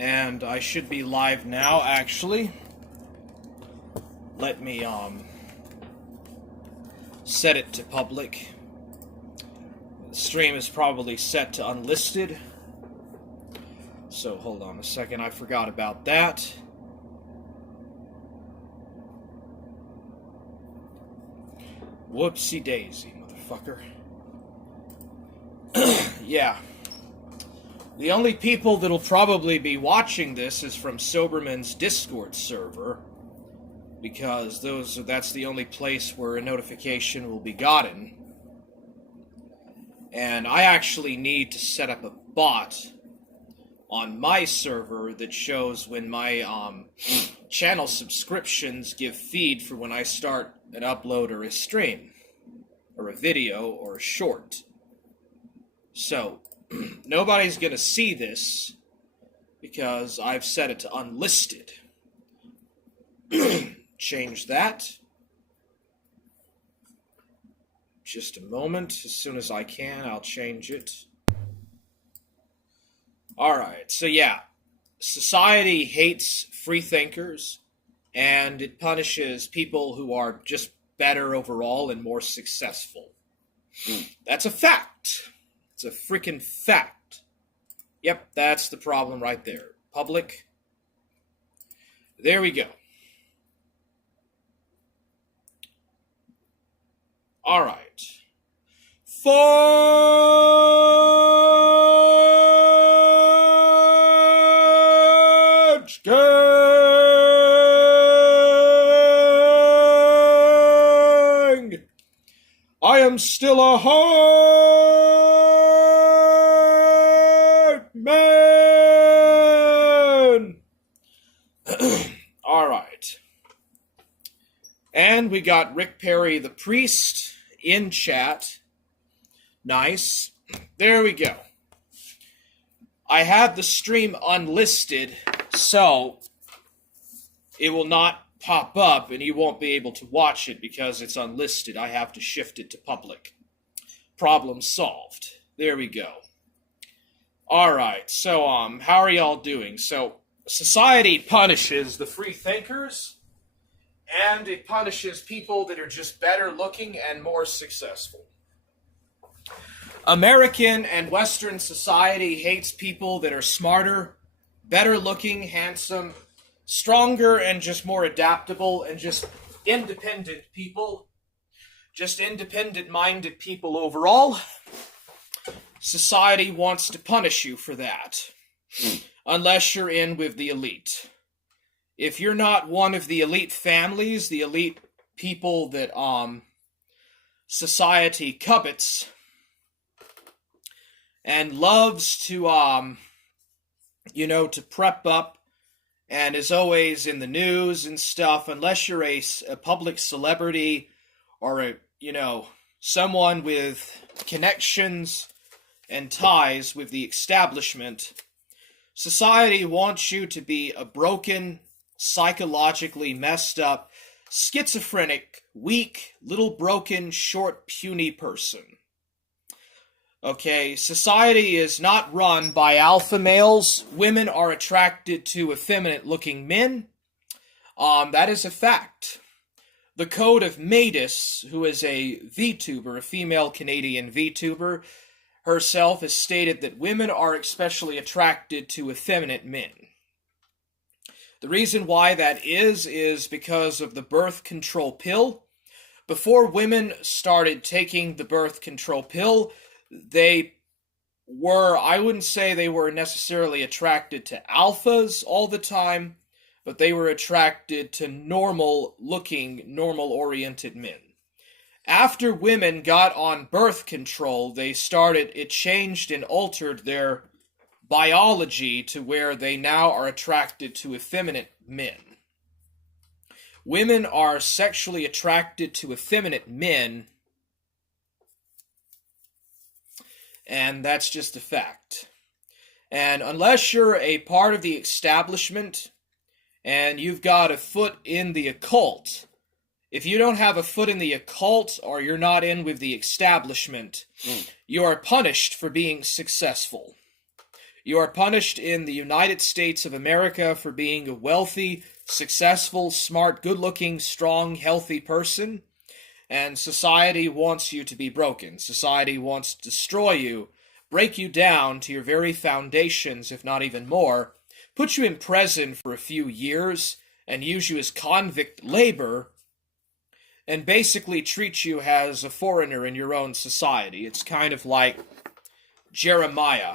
And I should be live now, actually. Let me, set it to public. The stream is probably set to unlisted. So, hold on a second, I forgot about that. Whoopsie daisy, motherfucker. Yeah. The only people that'll probably be watching this is from Soberman's Discord server, because that's the only place where a notification will be gotten. And I actually need to set up a bot on my server that shows when my channel subscriptions give feed for when I start an upload or a stream, or a video, or a short. So, nobody's gonna see this, because I've set it to unlisted. Change that. Just a moment. As soon as I can, I'll change it. Alright, so yeah. Society hates free thinkers, and it punishes people who are just better overall and more successful. That's a fact. It's a freaking fact. Yep, that's the problem right there. Public. There we go. Alright. Fudge Gang! I am still a hard man! Alright. And we got Rick Perry the Priest in chat. Nice. There we go. I have the stream unlisted, so it will not pop up and you won't be able to watch it because it's unlisted. I have to shift it to public. Problem solved. There we go. Alright, so how are y'all doing? So, society punishes the free thinkers, and it punishes people that are just better looking and more successful. American and Western society hates people that are smarter, better looking, handsome, stronger, and just more adaptable, and just independent people. Just independent-minded people overall. Society wants to punish you for that. Unless you're in with the elite. If you're not one of the elite families, the elite people that society covets and loves to to prep up and is always in the news and stuff, unless you're a public celebrity or someone with connections and ties with the establishment, society wants you to be a broken, psychologically messed up, schizophrenic, weak, little broken, short, puny person. Okay, society is not run by alpha males. Women are attracted to effeminate-looking men. That is a fact. The Code of Maidis, who is a VTuber, a female Canadian VTuber, herself has stated that women are especially attracted to effeminate men. The reason why that is because of the birth control pill. Before women started taking the birth control pill, they were, I wouldn't say they were necessarily attracted to alphas all the time, but they were attracted to normal-looking, normal-oriented men. After women got on birth control, it changed and altered their biology to where they now are attracted to effeminate men. Women are sexually attracted to effeminate men, and that's just a fact. And unless you're a part of the establishment and you've got a foot in the occult, if you don't have a foot in the occult or you're not in with the establishment, you are punished for being successful. You are punished in the United States of America for being a wealthy, successful, smart, good-looking, strong, healthy person, and society wants you to be broken. Society wants to destroy you, break you down to your very foundations, if not even more, put you in prison for a few years, and use you as convict labor, and basically treat you as a foreigner in your own society. It's kind of like Jeremiah.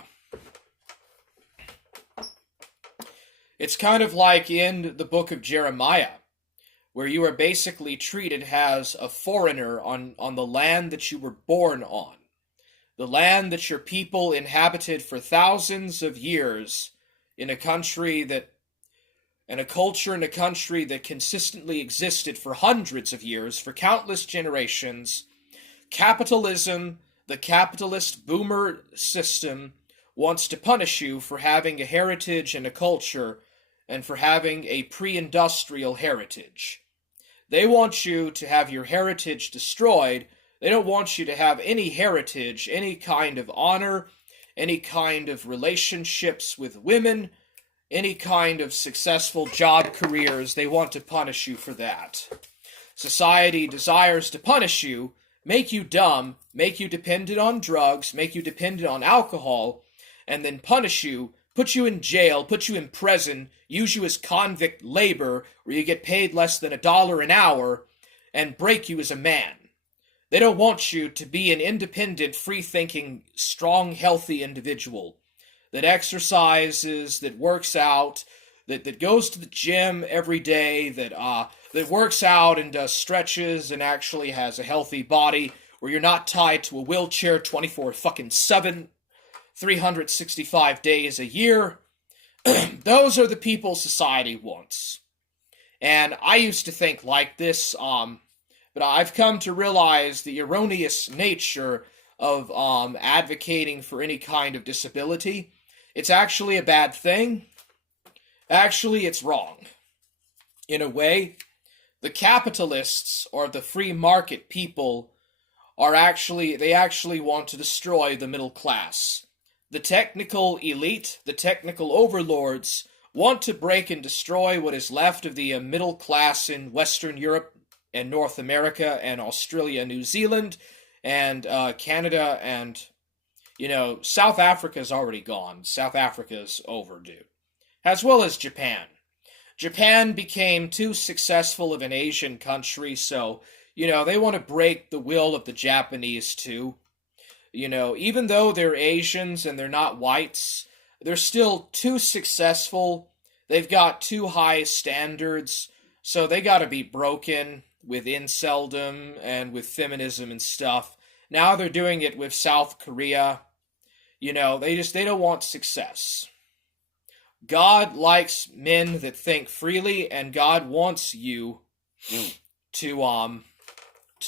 It's kind of like in the book of Jeremiah, where you are basically treated as a foreigner on the land that you were born on, the land that your people inhabited for thousands of years in a country that, and a culture in a country that consistently existed for hundreds of years, for countless generations. Capitalism, the capitalist boomer system, wants to punish you for having a heritage and a culture, and for having a pre-industrial heritage. They want you to have your heritage destroyed. They don't want you to have any heritage, any kind of honor, any kind of relationships with women, any kind of successful job careers. They want to punish you for that. Society desires to punish you, make you dumb, make you dependent on drugs, make you dependent on alcohol, and then punish you, put you in jail, put you in prison, use you as convict labor, where you get paid less than $1 an hour, and break you as a man. They don't want you to be an independent, free-thinking, strong, healthy individual that exercises, that works out, that goes to the gym every day, that works out and does stretches and actually has a healthy body, where you're not tied to a wheelchair 24/7, 365 days a year. Those are the people society wants. And I used to think like this, but I've come to realize the erroneous nature of advocating for any kind of disability. It's actually a bad thing. Actually, it's wrong. In a way, the capitalists or the free market people they actually want to destroy the middle class. The technical elite, the technical overlords, want to break and destroy what is left of the middle class in Western Europe and North America and Australia, New Zealand, and Canada, and, South Africa's already gone. South Africa's overdue. As well as Japan. Japan became too successful of an Asian country, so, they want to break the will of the Japanese too. Even though they're Asians and they're not whites, they're still too successful. They've got too high standards, so they gotta be broken with inceldom and with feminism and stuff. Now they're doing it with South Korea. They don't want success. God likes men that think freely, and God wants you to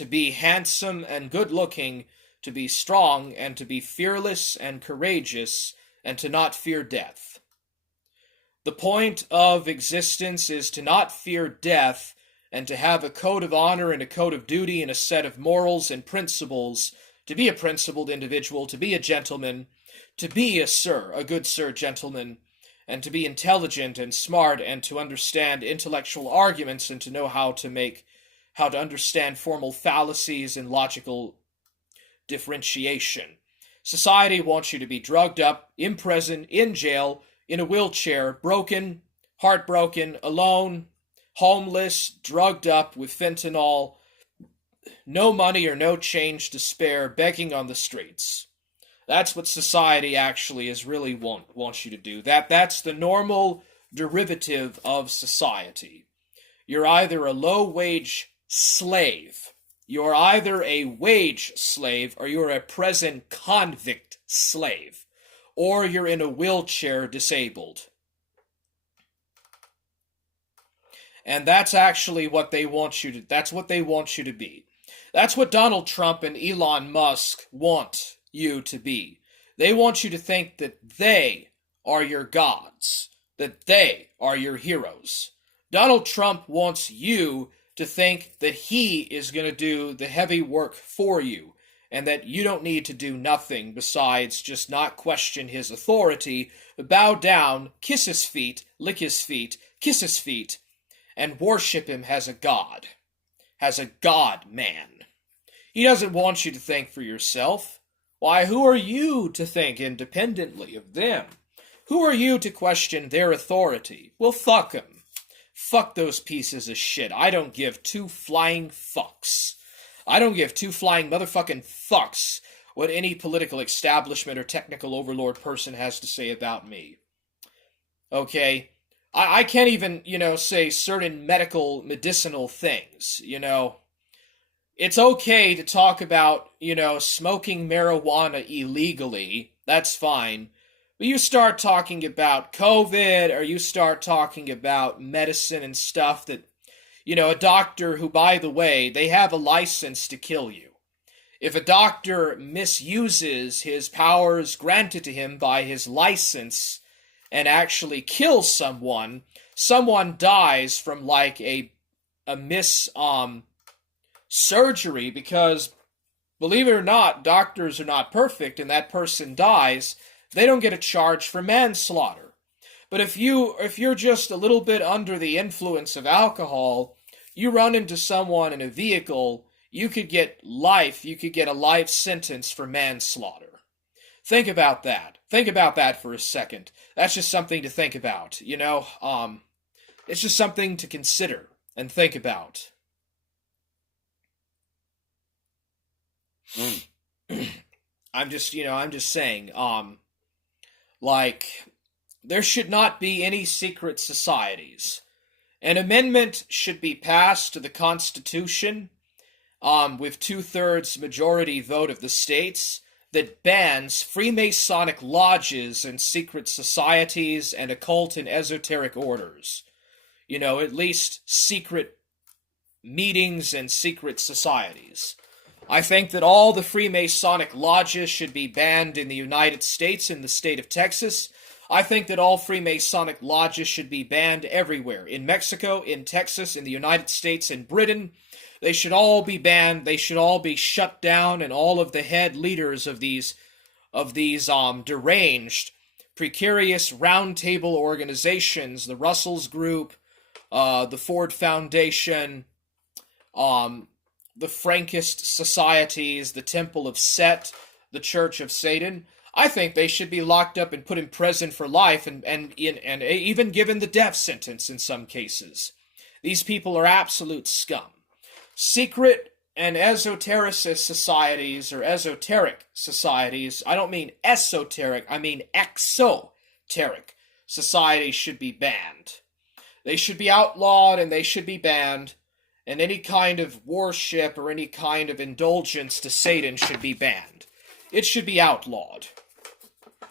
be handsome and good-looking, to be strong, and to be fearless and courageous, and to not fear death. The point of existence is to not fear death, and to have a code of honor and a code of duty and a set of morals and principles, to be a principled individual, to be a gentleman, to be a good gentleman, and to be intelligent and smart, and to understand intellectual arguments, and to know how to understand formal fallacies and logical differentiation. Society wants you to be drugged up, in prison, in jail, in a wheelchair, broken, heartbroken, alone, homeless, drugged up with fentanyl, no money or no change to spare, begging on the streets. That's what society actually wants you to do. That's the normal derivative of society. You're either a low-wage slave, you're either a wage slave, or you're a present convict slave, or you're in a wheelchair disabled. And that's actually what they want you to, that's what they want you to be. That's what Donald Trump and Elon Musk want you to be. They want you to think that they are your gods, that they are your heroes. Donald Trump wants you to think that he is going to do the heavy work for you, and that you don't need to do nothing besides just not question his authority, but bow down, kiss his feet, lick his feet, kiss his feet, and worship him as a god, man. He doesn't want you to think for yourself. Why, who are you to think independently of them? Who are you to question their authority? Well, fuck them. Fuck those pieces of shit. I don't give two flying fucks. I don't give two flying motherfucking fucks what any political establishment or technical overlord person has to say about me. Okay? I can't even, say certain medicinal things, It's okay to talk about, smoking marijuana illegally. That's fine. But you start talking about COVID, or you start talking about medicine and stuff that, a doctor who, by the way, they have a license to kill you. If a doctor misuses his powers granted to him by his license and actually kills someone dies from like a surgery, because believe it or not, doctors are not perfect, and that person dies, they don't get a charge for manslaughter. But if you're just a little bit under the influence of alcohol, you run into someone in a vehicle, you could get a life sentence for manslaughter. Think about that. Think about that for a second. That's just something to think about, It's just something to consider and think about. I'm just saying, there should not be any secret societies. An amendment should be passed to the Constitution, with 2/3 majority vote of the states, that bans Freemasonic lodges and secret societies and occult and esoteric orders. At least secret meetings and secret societies. I think that all the Freemasonic lodges should be banned in the United States, in the state of Texas. I think that all Freemasonic lodges should be banned everywhere. In Mexico, in Texas, in the United States, in Britain. They should all be banned. They should all be shut down, and all of the head leaders of these deranged, precarious roundtable organizations, the Russell's Group, the Ford Foundation, the Frankist societies, the Temple of Set, the Church of Satan, I think they should be locked up and put in prison for life, and even given the death sentence in some cases. These people are absolute scum. Secret and esotericist societies, or esoteric societies, I don't mean esoteric, I mean exoteric societies, should be banned. They should be outlawed and they should be banned, and any kind of worship or any kind of indulgence to Satan should be banned. It should be outlawed.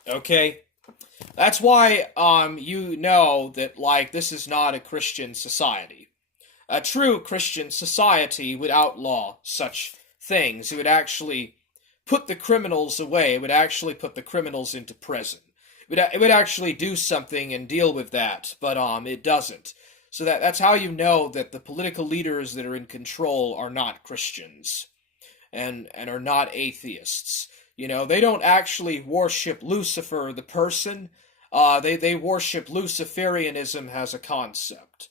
Okay? That's why, that, this is not a Christian society. A true Christian society would outlaw such things. It would actually put the criminals away. It would actually put the criminals into prison. It would actually do something and deal with that, but it doesn't. So that's how you know that the political leaders that are in control are not Christians and are not atheists. They don't actually worship Lucifer, the person. They worship Luciferianism as a concept.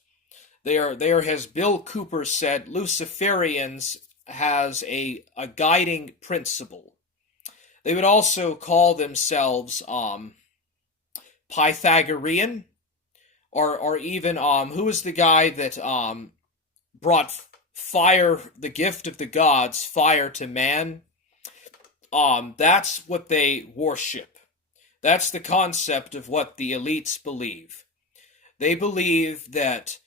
They are, as Bill Cooper said, Luciferians has a guiding principle. They would also call themselves Pythagorean, or even who was the guy that brought fire, the gift of the gods, fire to man? That's what they worship. That's the concept of what the elites believe. They believe that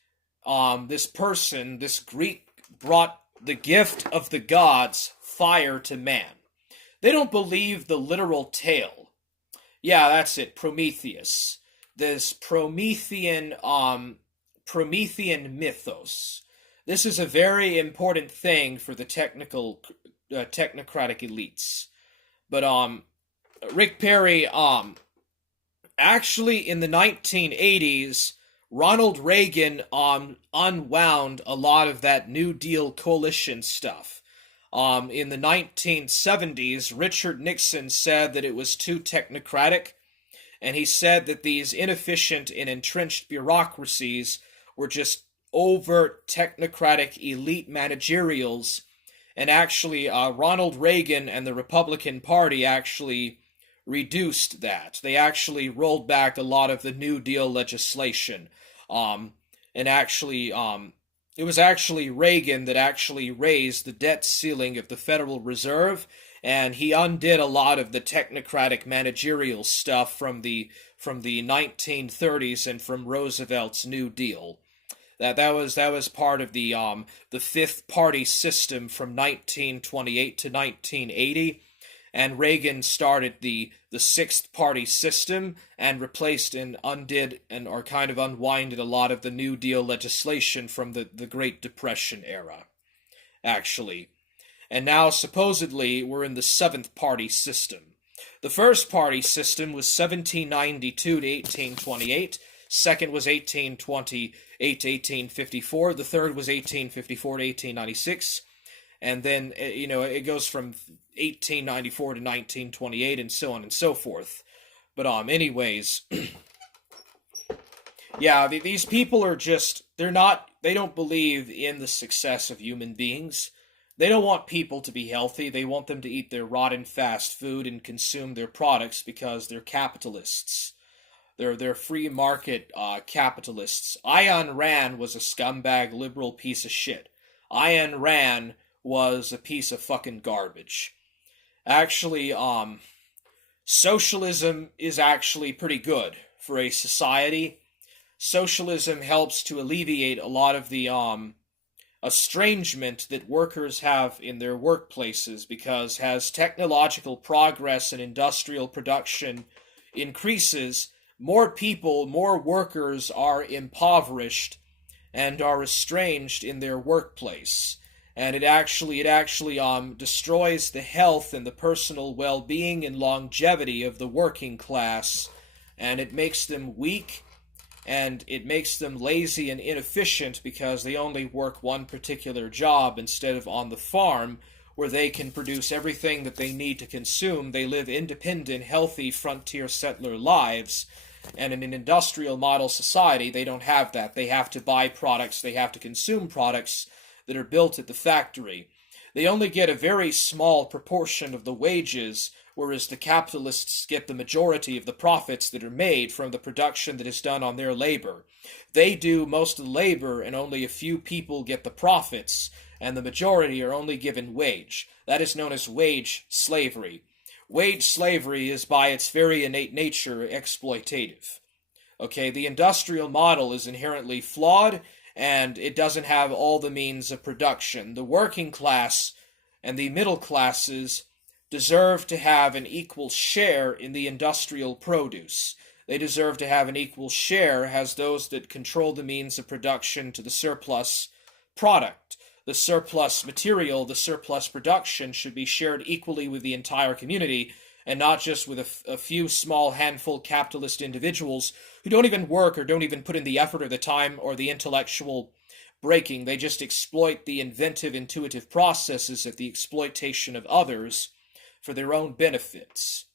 this person, this Greek, brought the gift of the gods, fire to man. They don't believe the literal tale. Yeah, that's it, Prometheus. This Promethean mythos. This is a very important thing for the technocratic elites. But Rick Perry, actually in the 1980s, Ronald Reagan unwound a lot of that New Deal coalition stuff. In the 1970s, Richard Nixon said that it was too technocratic, and he said that these inefficient and entrenched bureaucracies were just overt technocratic elite managerials. And actually, Ronald Reagan and the Republican Party actually reduced that. They actually rolled back a lot of the New Deal legislation. And actually, it was actually Reagan that actually raised the debt ceiling of the Federal Reserve, and he undid a lot of the technocratic managerial stuff from the 1930s and from Roosevelt's New Deal. That was part of the fifth party system from 1928 to 1980, and Reagan started the sixth party system and replaced and undid and or kind of unwinded a lot of the New Deal legislation from the Great Depression era, actually. And now supposedly we're in the seventh party system. The first party system was 1792 to 1828. Second was 1828 to 1854. The third was 1854 to 1896. And then, it goes from 1894 to 1928 and so on and so forth. But, anyways, yeah, these people are just, they don't believe in the success of human beings. They don't want people to be healthy. They want them to eat their rotten fast food and consume their products because they're capitalists. They're free market capitalists. Ayn Rand was a scumbag liberal piece of shit. Ayn Rand was a piece of fucking garbage. Actually, socialism is actually pretty good for a society. Socialism helps to alleviate a lot of the estrangement that workers have in their workplaces, because as technological progress and industrial production increases, more people, more workers are impoverished and are estranged in their workplace. And it actually destroys the health and the personal well-being and longevity of the working class, and it makes them weak, and it makes them lazy and inefficient because they only work one particular job instead of on the farm, where they can produce everything that they need to consume. They live independent, healthy, frontier settler lives. And in an industrial model society, they don't have that. They have to buy products, they have to consume products that are built at the factory. They only get a very small proportion of the wages, whereas the capitalists get the majority of the profits that are made from the production that is done on their labor. They do most of the labor, and only a few people get the profits, and the majority are only given wage. That is known as wage slavery. Wage slavery is by its very innate nature exploitative. Okay, the industrial model is inherently flawed, and it doesn't have all the means of production. The working class and the middle classes deserve to have an equal share in the industrial produce. They deserve to have an equal share as those that control the means of production to the surplus product. The surplus material, the surplus production should be shared equally with the entire community, and not just with a few small handful capitalist individuals who don't even work or don't even put in the effort or the time or the intellectual breaking. They just exploit the inventive, intuitive processes at the exploitation of others for their own benefits.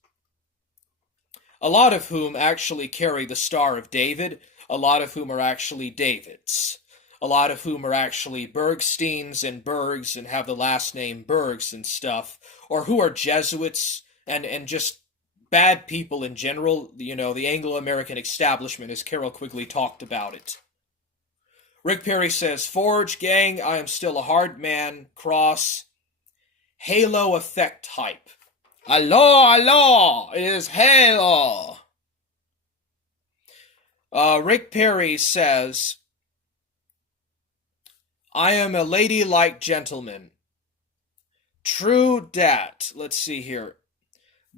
A lot of whom actually carry the Star of David, a lot of whom are actually Davids. A lot of whom are actually Bergsteins and Bergs and have the last name Bergs and stuff, or who are Jesuits and just bad people in general, the Anglo-American establishment, as Carol Quigley talked about it. Rick Perry says, Forge, gang, I am still a hard man, cross, halo effect hype. Hello, it is halo. Rick Perry says, I am a ladylike gentleman. True dat. Let's see here.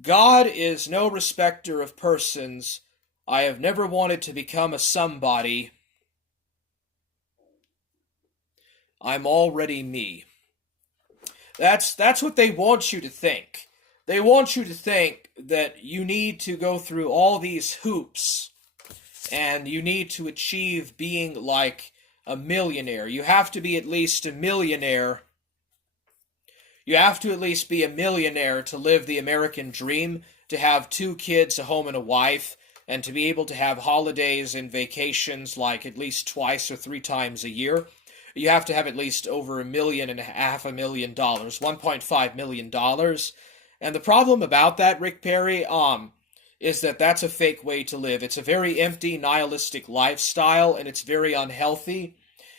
God is no respecter of persons. I have never wanted to become a somebody. I'm already me. That's what they want you to think. They want you to think that you need to go through all these hoops and you need to achieve being like a millionaire. You have to be at least a millionaire. You have to at least be a millionaire to live the American dream, to have 2 kids, a home, and a wife, and to be able to have holidays and vacations like at least twice or 3 times a year. You have to have at least over $1.5 million, $1.5 million. And the problem about that, Rick Perry, is that that's a fake way to live. It's a very empty, nihilistic lifestyle, and it's very unhealthy.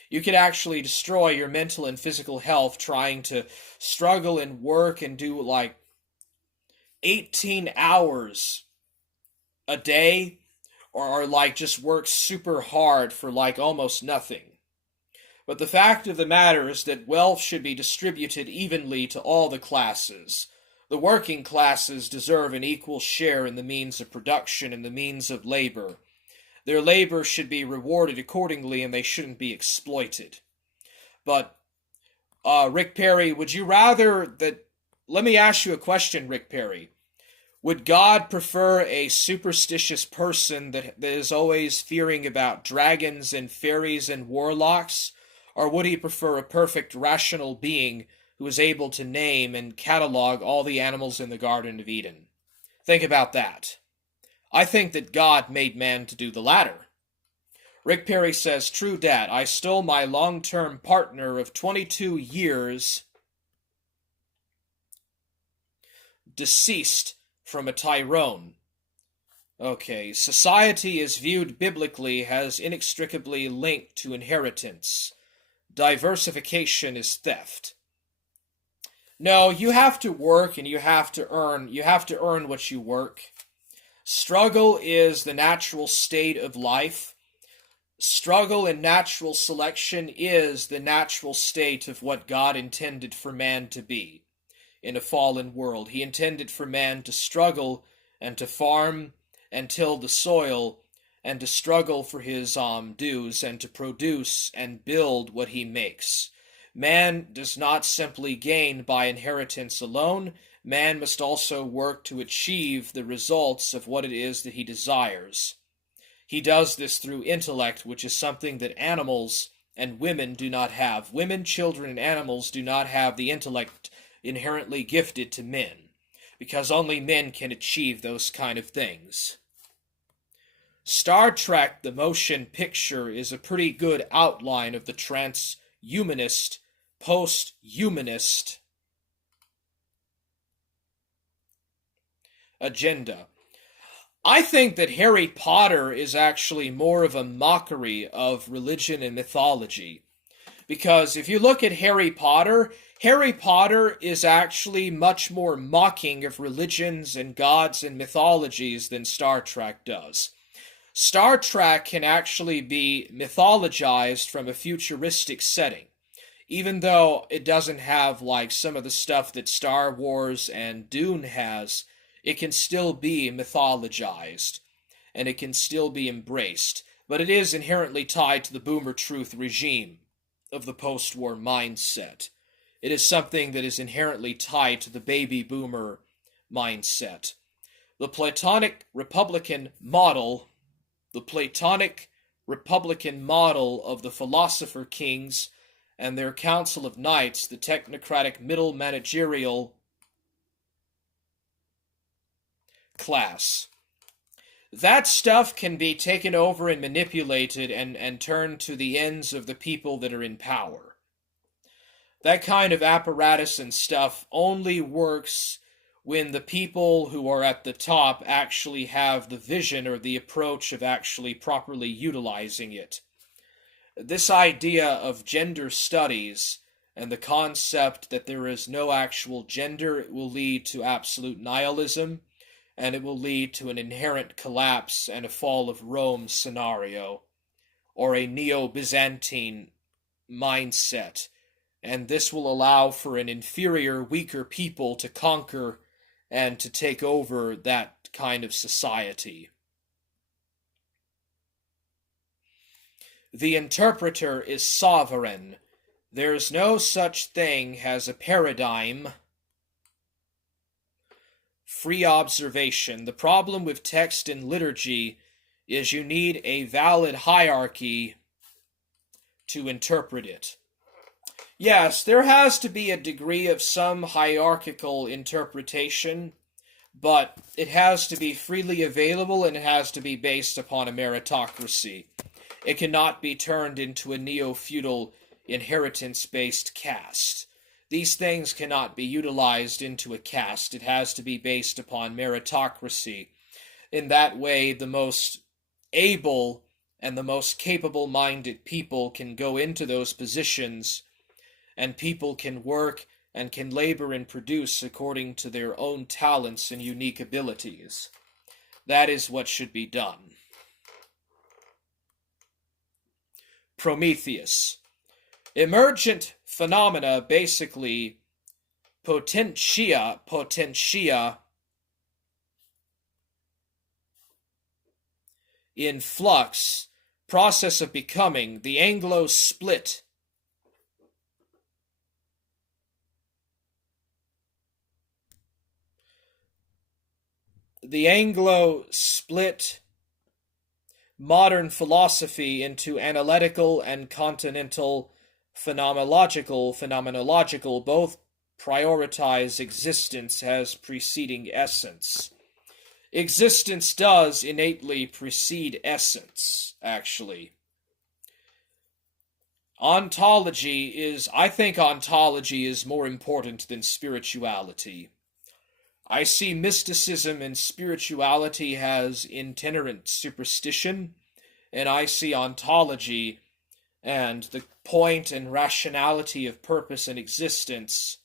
You could actually destroy your mental and physical health trying to struggle and work and do like 18 hours a day, or like just work super hard for like almost nothing. But the fact of the matter is that wealth should be distributed evenly to all the classes. The working classes deserve an equal share in the means of production and the means of labor. Their labor should be rewarded accordingly, and they shouldn't be exploited. But, Rick Perry, would you rather that... Let me ask you a question, Rick Perry. Would God prefer a superstitious person that is always fearing about dragons and fairies and warlocks? Or would he prefer a perfect, rational being who is able to name and catalog all the animals in the Garden of Eden? Think about that. I think that God made man to do the latter. Rick Perry says, "True dat, I stole my long-term partner of 22 years, deceased from a Tyrone." Okay, society is viewed biblically as inextricably linked to inheritance. Diversification is theft. No, you have to work and you have to earn. You have to earn what you work. Struggle is the natural state of life. Struggle and natural selection is the natural state of what God intended for man to be in a fallen world. He intended for man to struggle and to farm and till the soil and to struggle for his dues and to produce and build what he makes. Man does not simply gain by inheritance alone. Man must also work to achieve the results of what it is that he desires. He does this through intellect, which is something that animals and women do not have. Women, children, and animals do not have the intellect inherently gifted to men, because only men can achieve those kind of things. Star Trek, the motion picture, is a pretty good outline of the transhumanist, post-humanist agenda. I think that Harry Potter is actually more of a mockery of religion and mythology. Because if you look at Harry Potter is actually much more mocking of religions and gods and mythologies than Star Trek does. Star Trek can actually be mythologized from a futuristic setting. Even though it doesn't have like some of the stuff that Star Wars and Dune has, it can still be mythologized, and it can still be embraced. But it is inherently tied to the boomer truth regime of the post-war mindset. It is something that is inherently tied to the baby boomer mindset. The Platonic Republican model of the philosopher kings and their council of knights, the technocratic middle managerial class. That stuff can be taken over and manipulated and turned to the ends of the people that are in power. That kind of apparatus and stuff only works when the people who are at the top actually have the vision or the approach of actually properly utilizing it. This idea of gender studies and the concept that there is no actual gender will lead to absolute nihilism, and it will lead to an inherent collapse and a fall of Rome scenario, or a Neo-Byzantine mindset, and this will allow for an inferior, weaker people to conquer and to take over that kind of society. The interpreter is sovereign. There's no such thing as a paradigm. Free observation. The problem with text and liturgy is you need a valid hierarchy to interpret it. Yes, there has to be a degree of some hierarchical interpretation, but it has to be freely available and it has to be based upon a meritocracy. It cannot be turned into a neo-feudal inheritance-based caste. These things cannot be utilized into a caste. It has to be based upon meritocracy. In that way, the most able and the most capable-minded people can go into those positions, and people can work and can labor and produce according to their own talents and unique abilities. That is what should be done. Prometheus. Emergent phenomena, basically potentia in flux, process of becoming, the Anglo split. The Anglo split modern philosophy into analytical and continental phenomenological, both prioritize existence as preceding essence. Existence does innately precede essence, actually. I think ontology is more important than spirituality. I see mysticism and spirituality as itinerant superstition, and I see ontology and the point and rationality of purpose and existence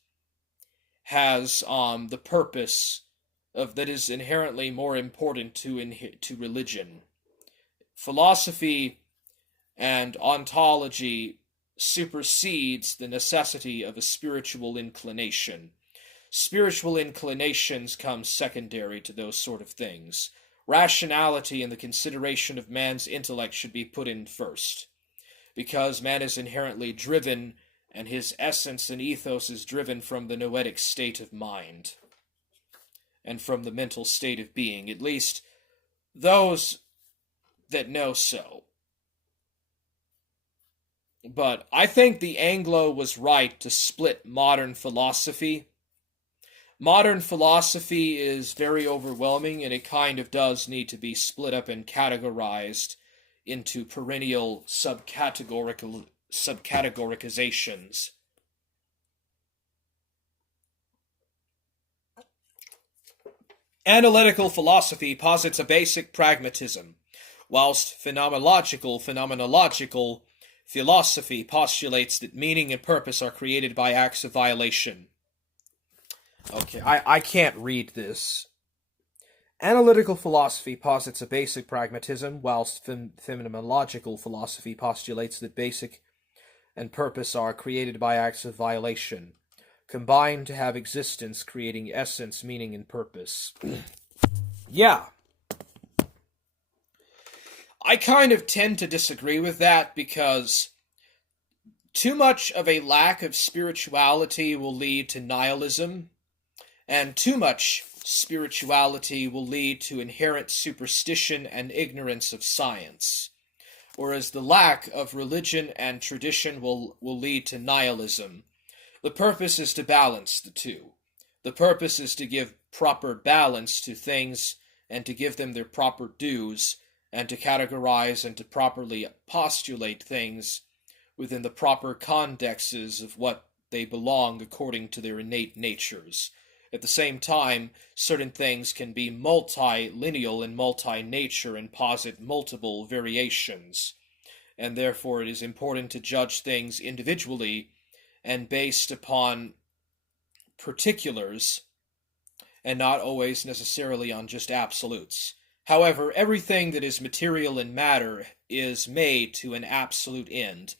has the purpose of that is inherently more important to religion. Philosophy and ontology supersedes the necessity of a spiritual inclination. Spiritual inclinations come secondary to those sort of things. Rationality and the consideration of man's intellect should be put in first, because man is inherently driven, and his essence and ethos is driven from the noetic state of mind, and from the mental state of being, at least those that know so. But I think the Anglo was right to split modern philosophy. Modern philosophy is very overwhelming, and it kind of does need to be split up and categorized into perennial subcategorizations. Analytical philosophy posits a basic pragmatism, whilst phenomenological philosophy postulates that meaning and purpose are created by acts of violation. Okay, I can't read this. Analytical philosophy posits a basic pragmatism, whilst phenomenological philosophy postulates that basic and purpose are created by acts of violation, combined to have existence, creating essence, meaning, and purpose. Yeah. I kind of tend to disagree with that, because too much of a lack of spirituality will lead to nihilism, and too much spirituality will lead to inherent superstition and ignorance of science, whereas the lack of religion and tradition will lead to nihilism. The purpose is to balance the two. The purpose is to give proper balance to things and to give them their proper dues, and to categorize and to properly postulate things within the proper contexts of what they belong according to their innate natures. At the same time, certain things can be multilineal in multi-nature and posit multiple variations, and therefore it is important to judge things individually and based upon particulars, and not always necessarily on just absolutes. However, everything that is material in matter is made to an absolute end.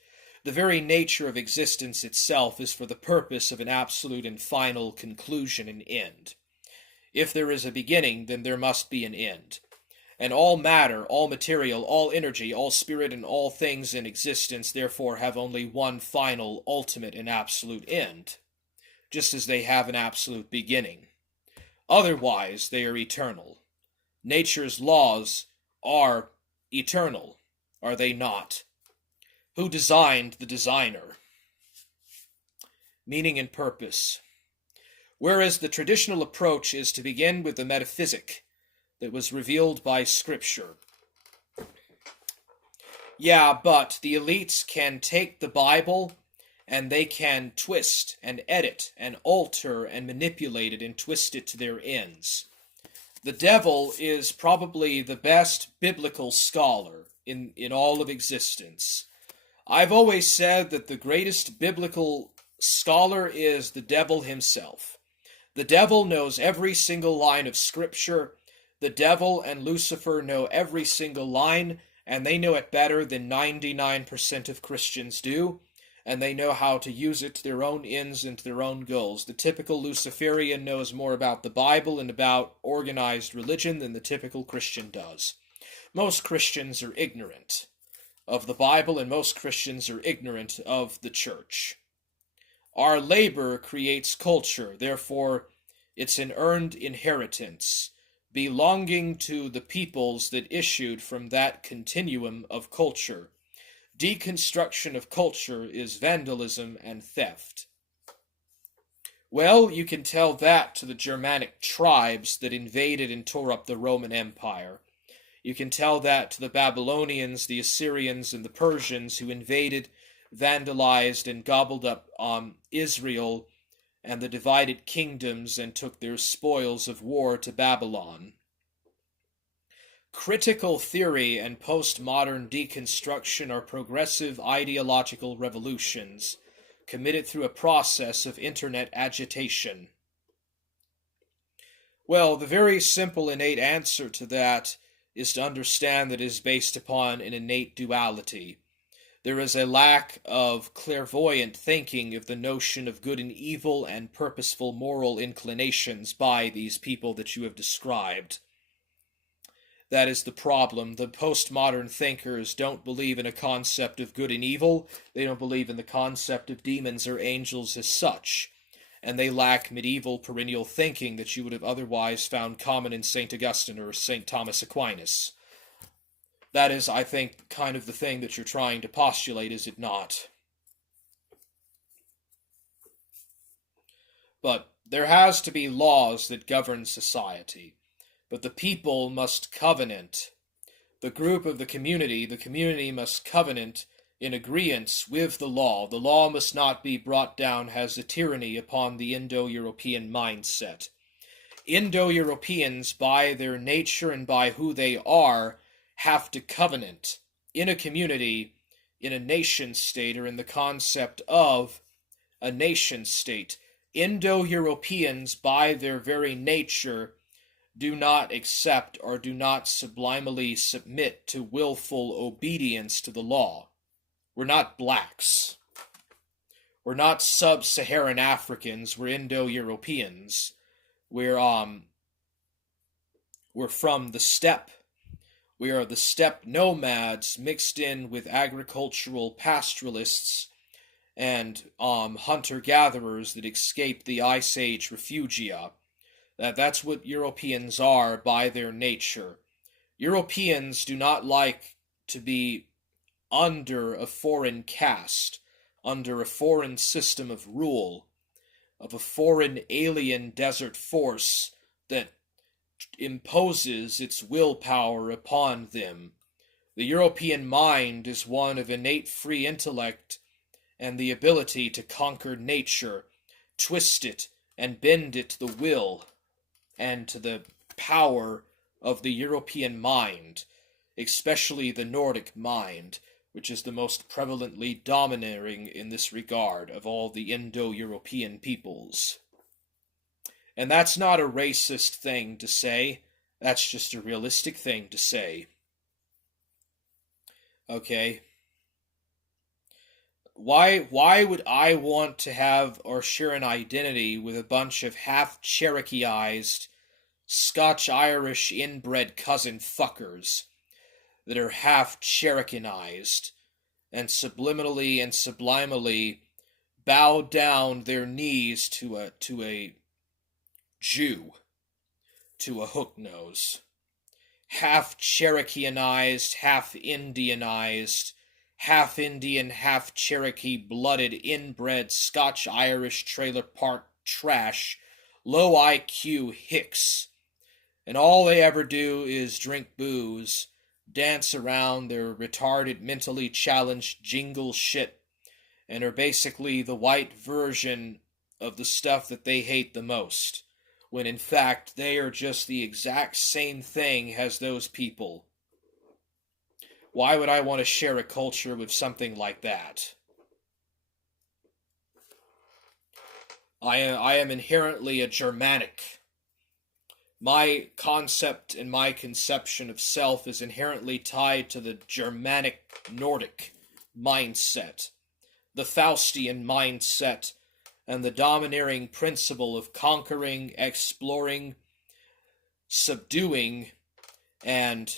The very nature of existence itself is for the purpose of an absolute and final conclusion and end. If there is a beginning, then there must be an end. And all matter, all material, all energy, all spirit, and all things in existence therefore have only one final, ultimate, and absolute end, just as they have an absolute beginning. Otherwise, they are eternal. Nature's laws are eternal, are they not? Who designed the designer? meaning and purpose. Whereas the traditional approach is to begin with the metaphysic that was revealed by Scripture. Yeah, but the elites can take the Bible and they can twist and edit and alter and manipulate it and twist it to their ends. The devil is probably the best biblical scholar in all of existence. I've always said that the greatest biblical scholar is the devil himself. The devil knows every single line of Scripture. The devil and Lucifer know every single line, and they know it better than 99% of Christians do, and they know how to use it to their own ends and to their own goals. The typical Luciferian knows more about the Bible and about organized religion than the typical Christian does. Most Christians are ignorant of the Bible, and most Christians are ignorant of the church. Our labor creates culture, therefore it's an earned inheritance, belonging to the peoples that issued from that continuum of culture. Deconstruction of culture is vandalism and theft. Well, you can tell that to the Germanic tribes that invaded and tore up the Roman Empire. You can tell that to the Babylonians, the Assyrians, and the Persians who invaded, vandalized, and gobbled up Israel and the divided kingdoms and took their spoils of war to Babylon. Critical theory and postmodern deconstruction are progressive ideological revolutions committed through a process of internet agitation. Well, the very simple innate answer to that is to understand that it is based upon an innate duality. There is a lack of clairvoyant thinking of the notion of good and evil and purposeful moral inclinations by these people that you have described. That is the problem. The postmodern thinkers don't believe in a concept of good and evil. They don't believe in the concept of demons or angels as such. And they lack medieval perennial thinking that you would have otherwise found common in St. Augustine or St. Thomas Aquinas. That is, I think, kind of the thing that you're trying to postulate, is it not? But there has to be laws that govern society. But the people must covenant. The group of the community must covenant in agreeance with the law. The law must not be brought down as a tyranny upon the Indo-European mindset. Indo-Europeans, by their nature and by who they are, have to covenant in a community, in a nation state, or in the concept of a nation state. Indo-Europeans, by their very nature, do not accept or do not sublimely submit to willful obedience to the law. We're not blacks. We're not sub-Saharan Africans. We're Indo-Europeans. We're from the steppe. We are the steppe nomads mixed in with agricultural pastoralists and hunter-gatherers that escaped the Ice Age refugia. That's what Europeans are by their nature. Europeans do not like to be under a foreign caste, under a foreign system of rule, of a foreign alien desert force that imposes its willpower upon them. The European mind is one of innate free intellect and the ability to conquer nature, twist it, and bend it to the will and to the power of the European mind, especially the Nordic mind, which is the most prevalently domineering in this regard of all the Indo-European peoples. And that's not a racist thing to say. That's just a realistic thing to say. Okay. Why would I want to have or share an identity with a bunch of half-Cherokeeized, Scotch-Irish inbred cousin fuckers that are half-Cherokeeized and subliminally and sublimely bow down their knees to a Jew, to a hook-nose? Half-Cherokeeized, half-Indianized, half Indian, half Cherokee blooded, inbred Scotch-Irish trailer park trash, low IQ hicks. And all they ever do is drink booze, dance around their retarded, mentally challenged jingle shit, and are basically the white version of the stuff that they hate the most, when in fact they are just the exact same thing as those people. Why would I want to share a culture with something like that? I am inherently a Germanic. My concept and my conception of self is inherently tied to the Germanic Nordic mindset, the Faustian mindset, and the domineering principle of conquering, exploring, subduing, and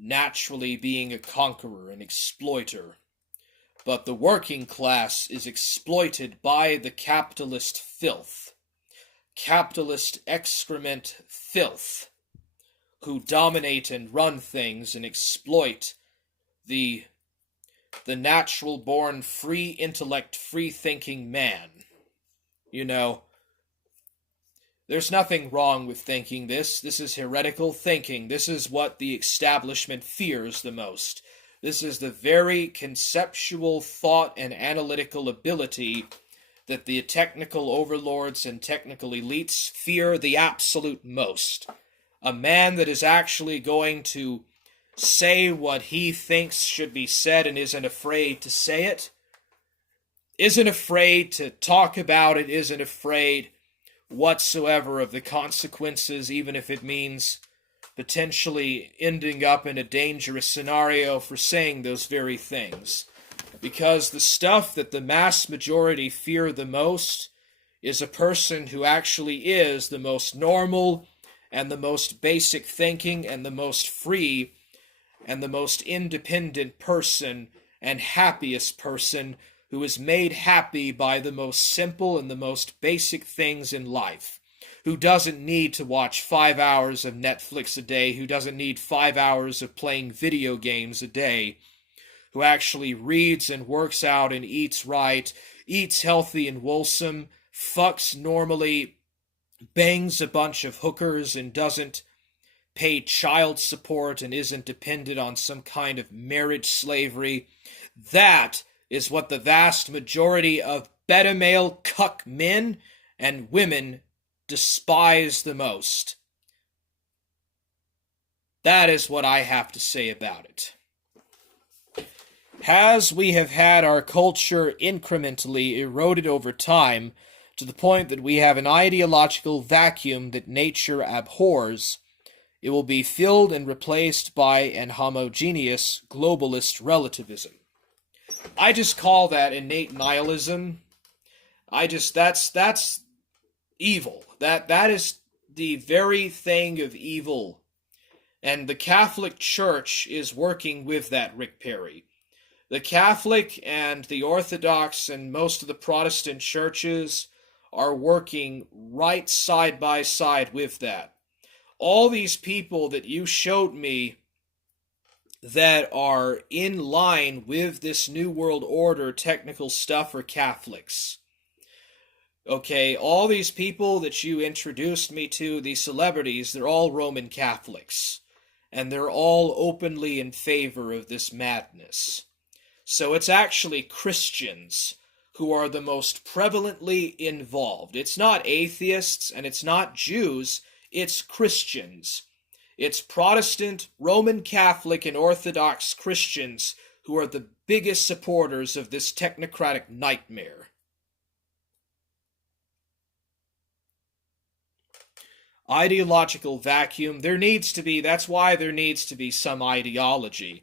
naturally being a conqueror and exploiter. But the working class is exploited by the capitalist filth, capitalist excrement filth, who dominate and run things and exploit the natural-born, free intellect, free-thinking man. You know, there's nothing wrong with thinking this. This is heretical thinking. This is what the establishment fears the most. This is the very conceptual thought and analytical ability that the technical overlords and technical elites fear the absolute most. A man that is actually going to say what he thinks should be said and isn't afraid to say it, isn't afraid to talk about it, isn't afraid whatsoever of the consequences, even if it means potentially ending up in a dangerous scenario for saying those very things. Because the stuff that the mass majority fear the most is a person who actually is the most normal and the most basic thinking and the most free and the most independent person and happiest person who is made happy by the most simple and the most basic things in life, who doesn't need to watch 5 hours of Netflix a day, who doesn't need 5 hours of playing video games a day, who actually reads and works out and eats right, eats healthy and wholesome, fucks normally, bangs a bunch of hookers and doesn't pay child support and isn't dependent on some kind of marriage slavery. That is what the vast majority of beta male cuck men and women despise the most. That is what I have to say about it. As we have had our culture incrementally eroded over time to the point that we have an ideological vacuum that nature abhors, it will be filled and replaced by an homogeneous globalist relativism. I just call that innate nihilism. That's evil. That is the very thing of evil. And the Catholic Church is working with that, Rick Perry. The Catholic and the Orthodox and most of the Protestant churches are working right side by side with that. All these people that you showed me that are in line with this New World Order technical stuff are Catholics. Okay, all these people that you introduced me to, these celebrities, they're all Roman Catholics. And they're all openly in favor of this madness. So it's actually Christians who are the most prevalently involved. It's not atheists and it's not Jews, it's Christians. It's Protestant, Roman Catholic, and Orthodox Christians who are the biggest supporters of this technocratic nightmare. Ideological vacuum, that's why there needs to be some ideology.